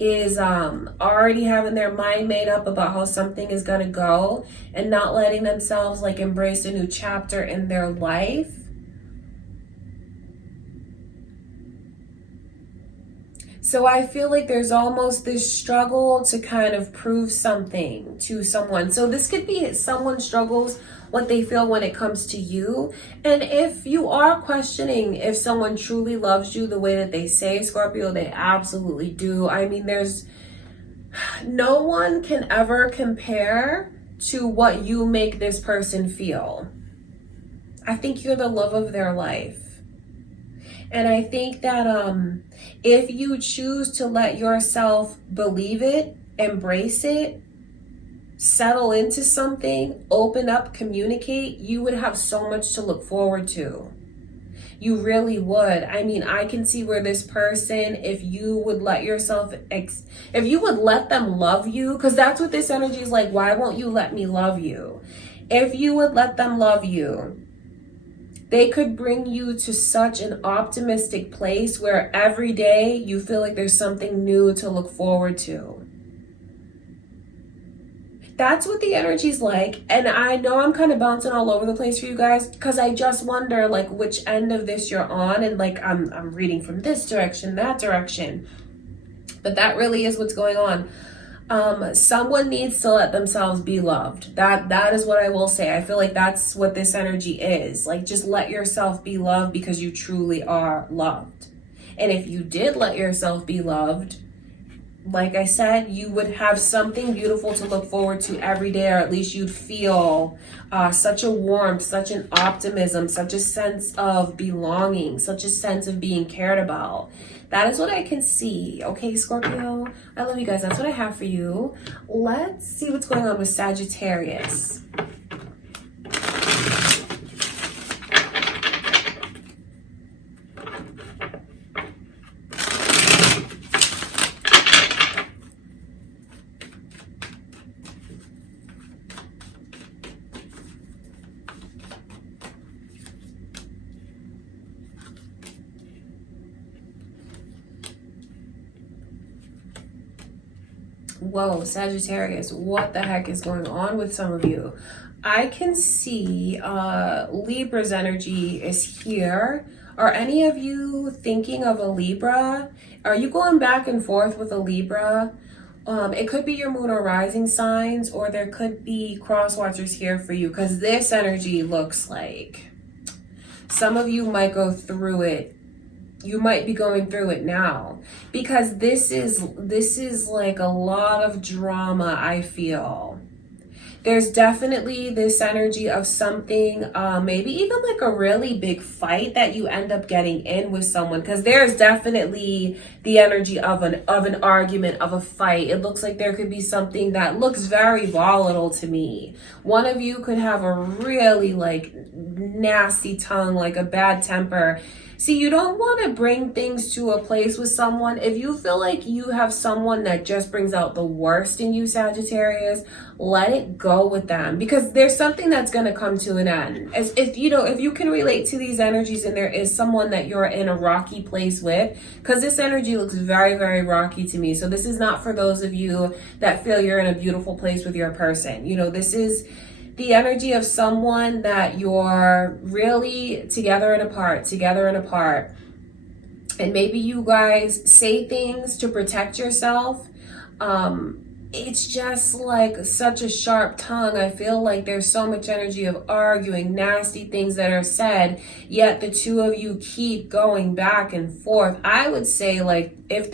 is already having their mind made up about how something is going to go and not letting themselves like embrace a new chapter in their life. So I feel like there's almost this struggle to kind of prove something to someone. So this could be someone struggles what they feel when it comes to you. And if you are questioning if someone truly loves you the way that they say, Scorpio, they absolutely do. I mean, there's no one can ever compare to what you make this person feel. I think you're the love of their life. And I think that if you choose to let yourself believe it, embrace it, settle into something, open up, communicate, you would have so much to look forward to. You really would. I mean, I can see where this person, if you would let yourself, if you would let them love you, because that's what this energy is like. Why won't you let me love you? If you would let them love you, they could bring you to such an optimistic place where every day you feel like there's something new to look forward to. That's what the energy's like. And I know I'm kind of bouncing all over the place for you guys, because I just wonder like which end of this you're on. And like I'm reading from this direction, that direction. But that really is what's going on. Someone needs to let themselves be loved. That is what I will say. I feel like that's what this energy is. Like, just let yourself be loved because you truly are loved. And if you did let yourself be loved, like I said, you would have something beautiful to look forward to every day, or at least you'd feel such a warmth, such an optimism, such a sense of belonging, such a sense of being cared about. That is what I can see. Okay, Scorpio, I love you guys. That's what I have for you. Let's see what's going on with Sagittarius. Whoa, Sagittarius, what the heck is going on with some of you? I can see Libra's energy is here. Are any of you thinking of a Libra? Are you going back and forth with a Libra? It could be your moon or rising signs, or there could be cross watchers here for you, because this energy looks like some of you might go through it. You might be going through it now, because this is like a lot of drama. I feel there's definitely this energy of something, maybe even like a really big fight that you end up getting in with someone, because there's definitely the energy of an argument, of a fight. It looks like there could be something that looks very volatile to me. One of you could have a really like nasty tongue, like a bad temper. See, you don't want to bring things to a place with someone. If you feel like you have someone that just brings out the worst in you, Sagittarius, let it go with them, because there's something that's going to come to an end. As if you can relate to these energies and there is someone that you're in a rocky place with, because this energy looks very, very rocky to me. So this is not for those of you that feel you're in a beautiful place with your person. This is the energy of someone that you're really together and apart. And maybe you guys say things to protect yourself. It's just like such a sharp tongue. I feel like there's so much energy of arguing, nasty things that are said, yet the two of you keep going back and forth. I would say, like, if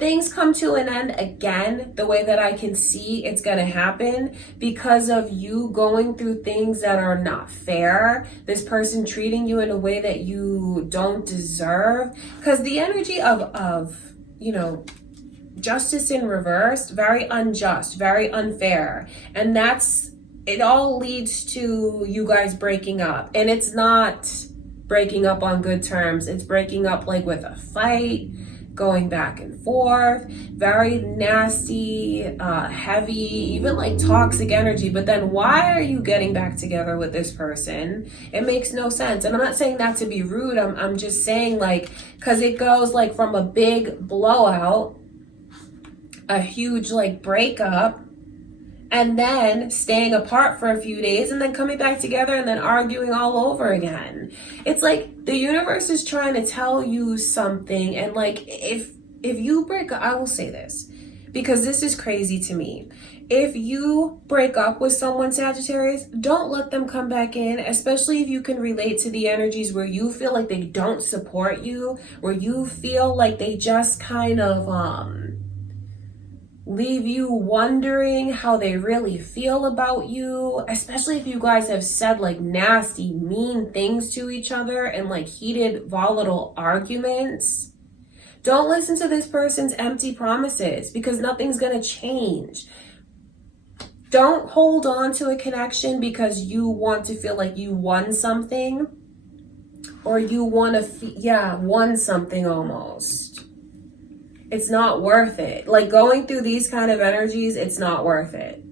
things come to an end again, the way that I can see it's going to happen because of you going through things that are not fair, this person treating you in a way that you don't deserve, because the energy of justice in reverse, very unjust, very unfair. And it all leads to you guys breaking up. And it's not breaking up on good terms. It's breaking up like with a fight, going back and forth, very nasty, heavy, even like toxic energy. But then why are you getting back together with this person? It makes no sense. And I'm not saying that to be rude. I'm just saying, like, because it goes like from a big blowout, a huge like breakup, and then staying apart for a few days and then coming back together and then arguing all over again. It's like the universe is trying to tell you something. And like, if you break up, I will say this, because this is crazy to me. If you break up with someone, Sagittarius, don't let them come back in, especially if you can relate to the energies where you feel like they don't support you, where you feel like they just kind of, leave you wondering how they really feel about you, especially if you guys have said like nasty, mean things to each other and like heated, volatile arguments. Don't listen to this person's empty promises because nothing's gonna change. Don't hold on to a connection because you want to feel like you won something, or you want to, won something almost. It's not worth it. Like going through these kind of energies, it's not worth it.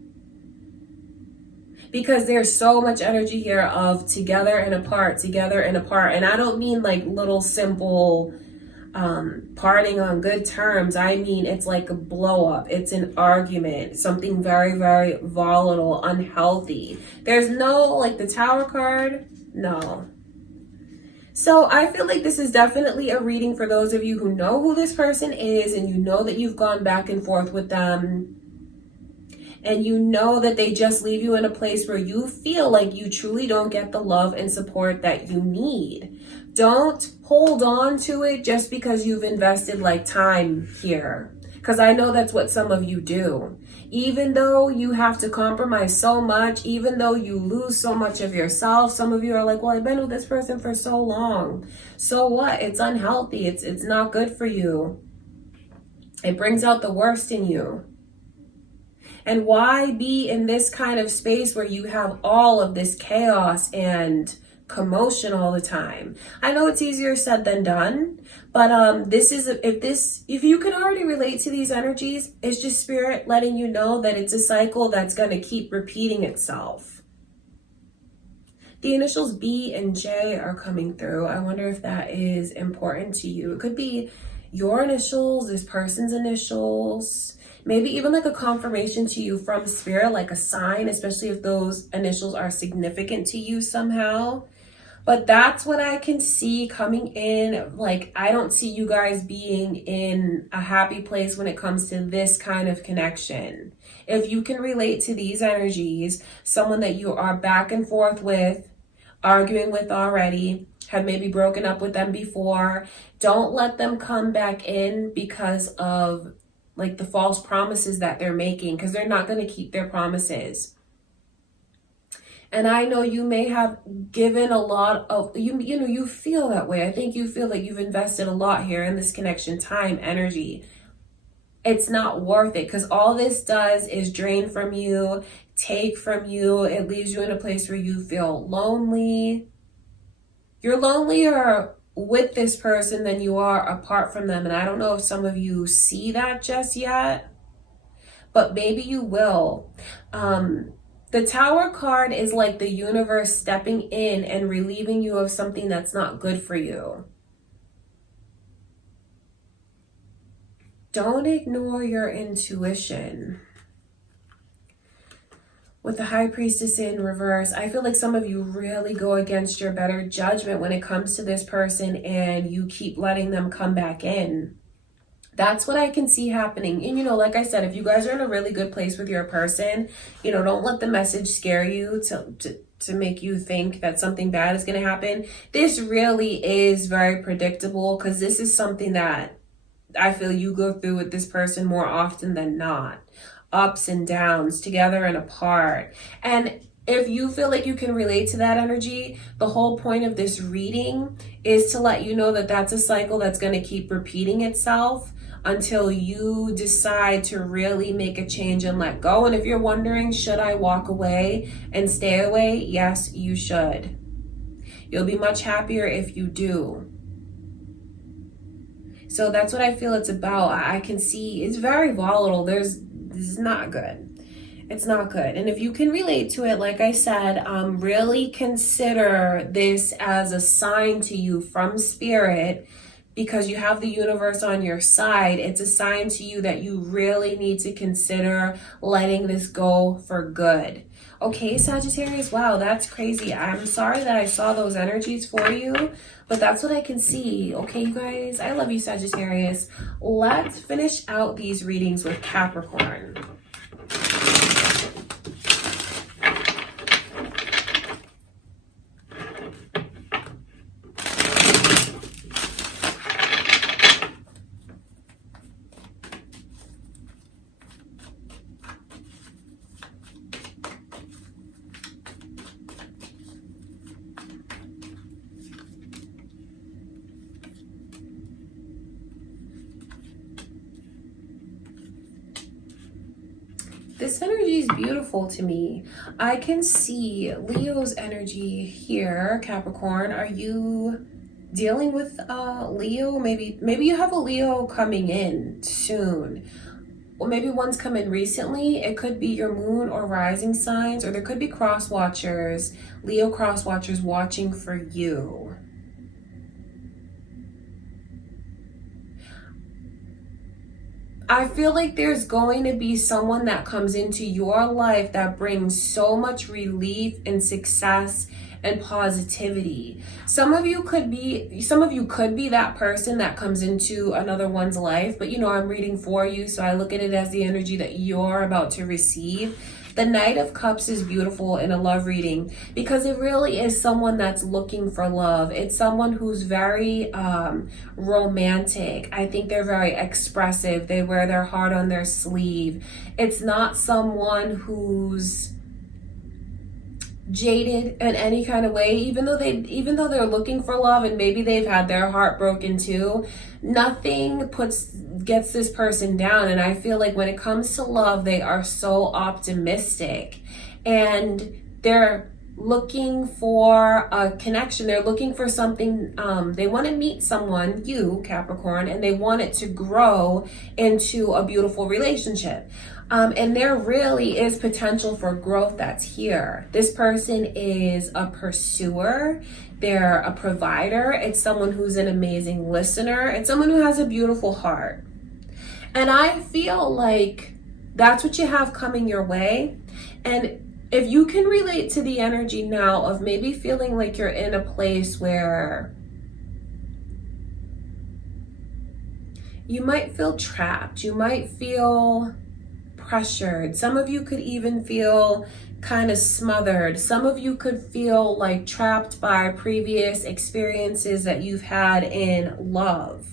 Because there's so much energy here of together and apart, together and apart. And I don't mean like little simple parting on good terms. I mean, it's like a blow up. It's an argument, something very, very volatile, unhealthy. There's no, like the Tower card, no. So I feel like this is definitely a reading for those of you who know who this person is and you know that you've gone back and forth with them and you know that they just leave you in a place where you feel like you truly don't get the love and support that you need. Don't hold on to it just because you've invested like time here. Because I know that's what some of you do. Even though you have to compromise so much, even though you lose so much of yourself, some of you are like, well, I've been with this person for so long. So what? It's unhealthy. It's not good for you. It brings out the worst in you. And why be in this kind of space where you have all of this chaos and commotion all the time? I know it's easier said than done, but if you can already relate to these energies, it's just spirit letting you know that it's a cycle that's going to keep repeating itself. The initials B and J are coming through. I wonder if that is important to you. It could be your initials, this person's initials, maybe even like a confirmation to you from spirit, like a sign, especially if those initials are significant to you somehow. But that's what I can see coming in. Like, I don't see you guys being in a happy place when it comes to this kind of connection. If you can relate to these energies, someone that you are back and forth with, arguing with already, have maybe broken up with them before, don't let them come back in because of like the false promises that they're making, because they're not going to keep their promises. And I know you may have given a lot of, you feel that way. I think you feel like you've invested a lot here in this connection, time, energy. It's not worth it because all this does is drain from you, take from you. It leaves you in a place where you feel lonely. You're lonelier with this person than you are apart from them. And I don't know if some of you see that just yet, but maybe you will. The Tower card is like the universe stepping in and relieving you of something that's not good for you. Don't ignore your intuition. With the High Priestess in reverse, I feel like some of you really go against your better judgment when it comes to this person and you keep letting them come back in. That's what I can see happening. And, like I said, if you guys are in a really good place with your person, don't let the message scare you to make you think that something bad is going to happen. This really is very predictable because this is something that I feel you go through with this person more often than not. Ups and downs, together and apart. And if you feel like you can relate to that energy, the whole point of this reading is to let you know that that's a cycle that's going to keep repeating itself until you decide to really make a change and let go. And if you're wondering, should I walk away and stay away? Yes, you should. You'll be much happier if you do. So that's what I feel it's about. I can see it's very volatile. This is not good. It's not good. And if you can relate to it, like I said, really consider this as a sign to you from spirit. Because you have the universe on your side, it's a sign to you that you really need to consider letting this go for good. Okay, Sagittarius, wow, that's crazy. I'm sorry that I saw those energies for you, but that's what I can see. Okay, you guys, I love you, Sagittarius. Let's finish out these readings with Capricorn. this energy is beautiful to me. I can see Leo's energy here, Capricorn. Are you dealing with Leo? Maybe you have a Leo coming in soon. Or maybe one's come in recently. It could be your moon or rising signs, or there could be cross watchers, Leo cross watchers watching for you. I feel like there's going to be someone that comes into your life that brings so much relief and success and positivity. Some of you could be that person that comes into another one's life, but you know, I'm reading for you, so I look at it as the energy that you're about to receive. The Knight of Cups is beautiful in a love reading because it really is someone that's looking for love. It's someone who's very romantic. I think they're very expressive. They wear their heart on their sleeve. It's not someone who's jaded in any kind of way, even though they're looking for love and maybe they've had their heart broken too. Nothing gets this person down, and I feel like when it comes to love, they are so optimistic and they're looking for a connection. They're looking for something. They want to meet someone, you Capricorn, and they want it to grow into a beautiful relationship. And there really is potential for growth that's here. This person is a pursuer. They're a provider. It's someone who's an amazing listener. It's someone who has a beautiful heart. And I feel like that's what you have coming your way. And if you can relate to the energy now of maybe feeling like you're in a place where you might feel trapped, you might feel pressured. Some of you could even feel kind of smothered. Some of you could feel like trapped by previous experiences that you've had in love.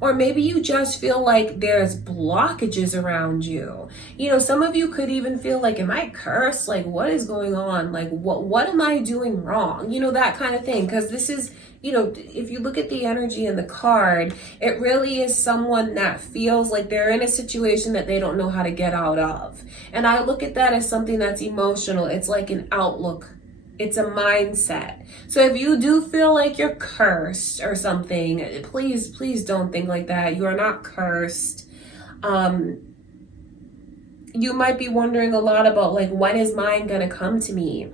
Or maybe you just feel like there's blockages around you. You know, some of you could even feel like, am I cursed? Like, what is going on? Like, what am I doing wrong? You know, that kind of thing. Because this is, you know, if you look at the energy in the card, it really is someone that feels like they're in a situation that they don't know how to get out of. And I look at that as something that's emotional. It's like an outlook. It's a mindset. So if you do feel like you're cursed or something, please don't think like that. You are not cursed. You might be wondering a lot about, like, when is mine gonna come to me?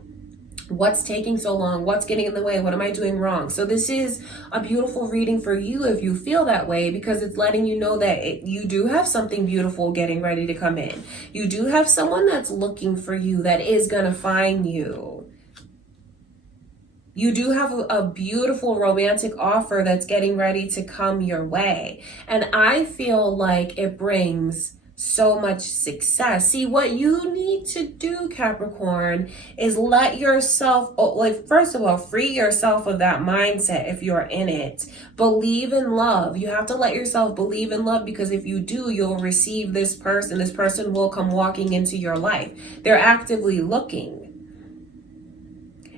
What's taking so long? What's getting in the way? What am I doing wrong? So this is a beautiful reading for you if you feel that way, because it's letting you know that you do have something beautiful getting ready to come in. You do have someone that's looking for you, that is gonna find you. You do have a beautiful romantic offer that's getting ready to come your way. And I feel like it brings so much success. See, what you need to do, Capricorn, is let yourself, like, first of all, free yourself of that mindset if you're in it. Believe in love. You have to let yourself believe in love, because if you do, you'll receive this person. This person will come walking into your life. They're actively looking.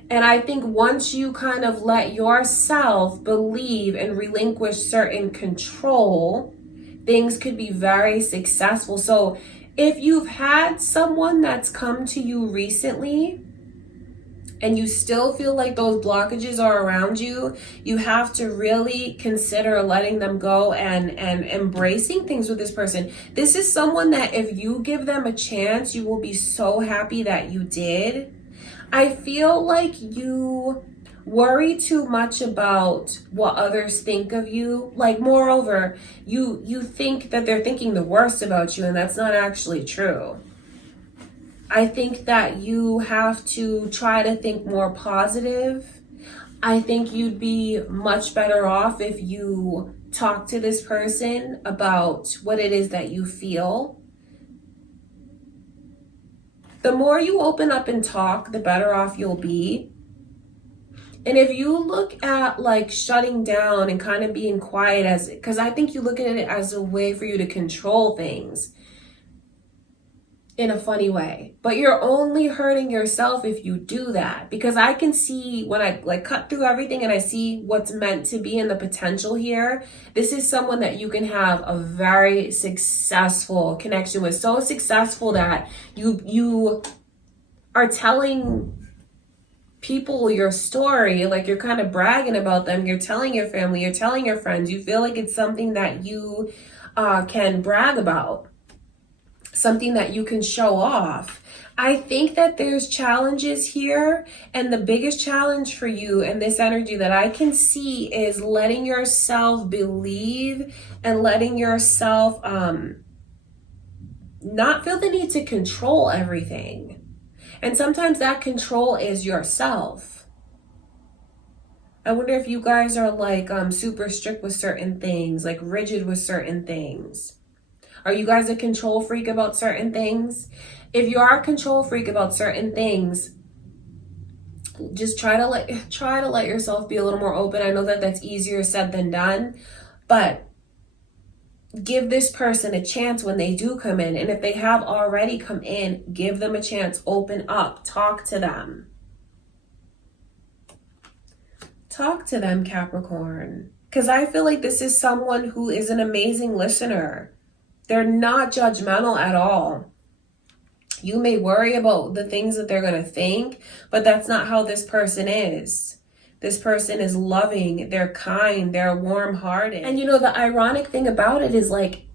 And I think once you kind of let yourself believe and relinquish certain control, things could be very successful. So if you've had someone that's come to you recently and you still feel like those blockages are around you, you have to really consider letting them go and embracing things with this person. This is someone that if you give them a chance, you will be so happy that you did. I feel like you worry too much about what others think of you. Like, moreover, you think that they're thinking the worst about you, and that's not actually true. I think that you have to try to think more positive. I think you'd be much better off if you talk to this person about what it is that you feel. The more you open up and talk, the better off you'll be. And if you look at, like, shutting down and kind of being quiet, because I think you look at it as a way for you to control things. in a funny way. But you're only hurting yourself if you do that, because I can see when I like cut through everything and I see what's meant to be and the potential here. This is someone that you can have a very successful connection with, so successful that you are telling people your story, like you're kind of bragging about them, you're telling your family, you're telling your friends, you feel like it's something that you can brag about, something that you can show off. I think that there's challenges here, and the biggest challenge for you in this energy that I can see is letting yourself believe and letting yourself not feel the need to control everything. And sometimes that control is yourself. I wonder if you guys are like super strict with certain things, like rigid with certain things. Are you guys a control freak about certain things? If you are a control freak about certain things, just try to let yourself be a little more open. I know that that's easier said than done, but give this person a chance when they do come in. And if they have already come in, give them a chance. Open up. Talk to them. Talk to them, Capricorn. Because I feel like this is someone who is an amazing listener. They're not judgmental at all. You may worry about the things that they're going to think, but that's not how this person is. This person is loving, they're kind, they're warm-hearted. And you know, the ironic thing about it is like,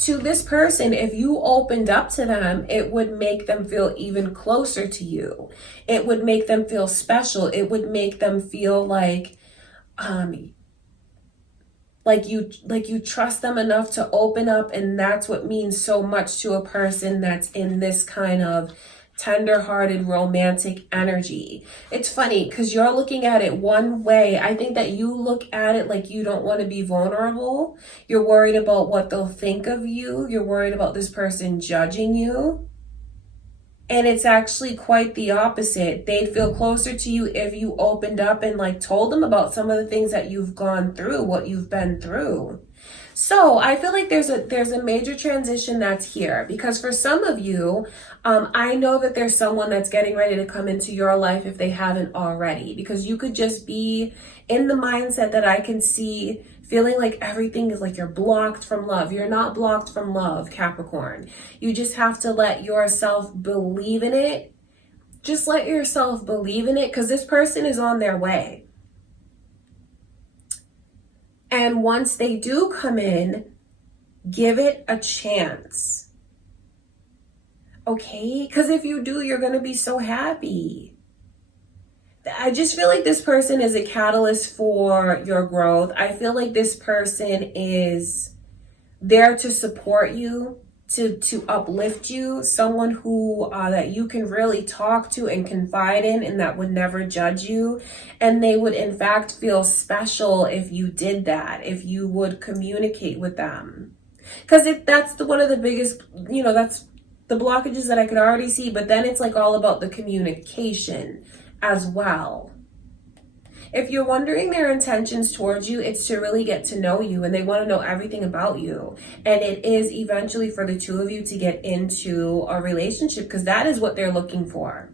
to this person, if you opened up to them, it would make them feel even closer to you. It would make them feel special. It would make them feel like you trust them enough to open up, and that's what means so much to a person that's in this kind of tender-hearted romantic energy. It's funny because you're looking at it one way. I think that you look at it like you don't want to be vulnerable. You're worried about what they'll think of you. You're worried about this person judging you. And it's actually quite the opposite. They'd feel closer to you if you opened up and like told them about some of the things that you've gone through, what you've been through. So I feel like there's a major transition that's here, because for some of you, I know that there's someone that's getting ready to come into your life if they haven't already, because you could just be in the mindset that I can see, feeling like everything is like you're blocked from love. You're not blocked from love, Capricorn. You just have to let yourself believe in it. Just let yourself believe in it, because this person is on their way. And once they do come in, give it a chance. Okay? Because if you do, you're going to be so happy. I just feel like this person is a catalyst for your growth. I feel like this person is there to support you, to uplift you, someone who that you can really talk to and confide in, and that would never judge you. And they would in fact feel special if you did that, if you would communicate with them. Because that's one of the biggest, that's the blockages that I could already see. But then it's like all about the communication as well. If you're wondering their intentions towards you, it's to really get to know you, and they want to know everything about you. And it is eventually for the two of you to get into a relationship, because that is what they're looking for.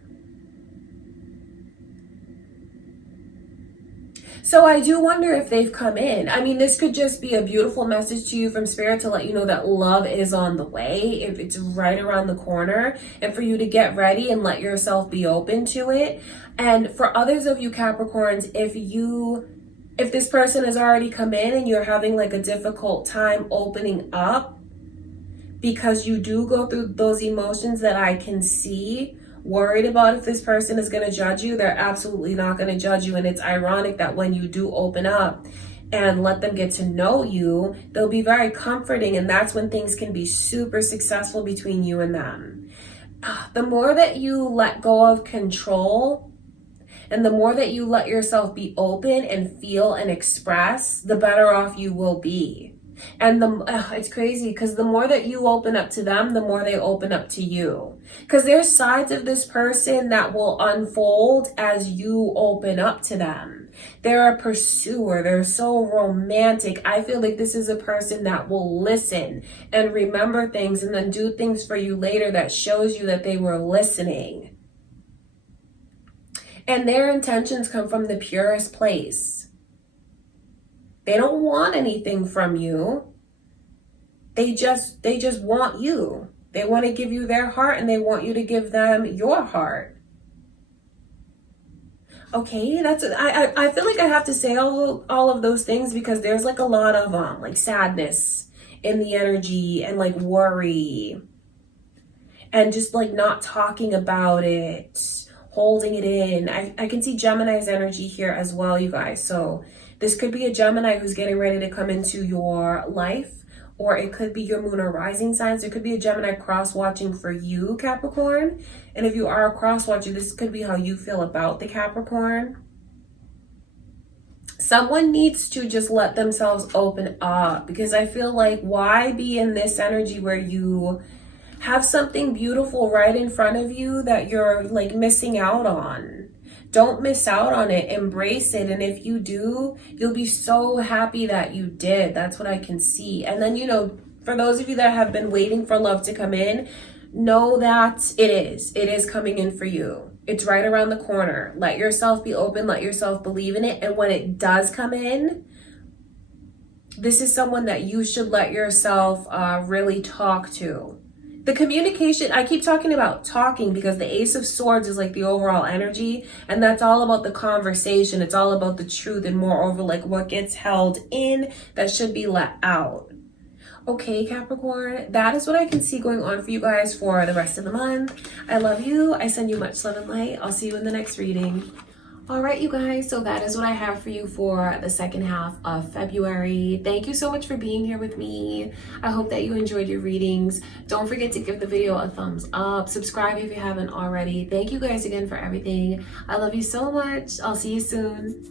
So I do wonder if they've come in. I mean, this could just be a beautiful message to you from Spirit to let you know that love is on the way. If it's right around the corner, and for you to get ready and let yourself be open to it. And for others of you Capricorns, if this person has already come in and you're having like a difficult time opening up, because you do go through those emotions that I can see, worried about if this person is going to judge you, they're absolutely not going to judge you. And it's ironic that when you do open up and let them get to know you, they'll be very comforting, and that's when things can be super successful between you and them. The more that you let go of control, and the more that you let yourself be open and feel and express, the better off you will be. And it's crazy, because the more that you open up to them, the more they open up to you. Because there's sides of this person that will unfold as you open up to them. They're a pursuer. They're so romantic. I feel like this is a person that will listen and remember things and then do things for you later that shows you that they were listening. And their intentions come from the purest place. They don't want anything from you. They just want you. They want to give you their heart and they want you to give them your heart. Okay, I feel like I have to say all of those things because there's like a lot of like sadness in the energy and like worry and just like not talking about it, holding it in. I can see Gemini's energy here as well, you guys. So this could be a Gemini who's getting ready to come into your life, or it could be your moon or rising signs. It could be a Gemini cross-watching for you, Capricorn. And if you are a cross-watcher, this could be how you feel about the Capricorn. Someone needs to just let themselves open up, because I feel like, why be in this energy where you have something beautiful right in front of you that you're like missing out on? Don't miss out on it. Embrace it. And if you do, you'll be so happy that you did. That's what I can see. And then, you know, for those of you that have been waiting for love to come in, know that it is coming in for you. It's right around the corner. Let yourself be open. Let yourself believe in it. And when it does come in, this is someone that you should let yourself really talk to. The communication, I keep talking about talking because the Ace of Swords is like the overall energy, and that's all about the conversation. It's all about the truth, and moreover, like what gets held in that should be let out. Okay, Capricorn, that is what I can see going on for you guys for the rest of the month. I love you. I send you much love and light. I'll see you in the next reading. All right, you guys, so that is what I have for you for the second half of February. Thank you so much for being here with me. I hope that you enjoyed your readings. Don't forget to give the video a thumbs up. Subscribe if you haven't already. Thank you guys again for everything. I love you so much. I'll see you soon.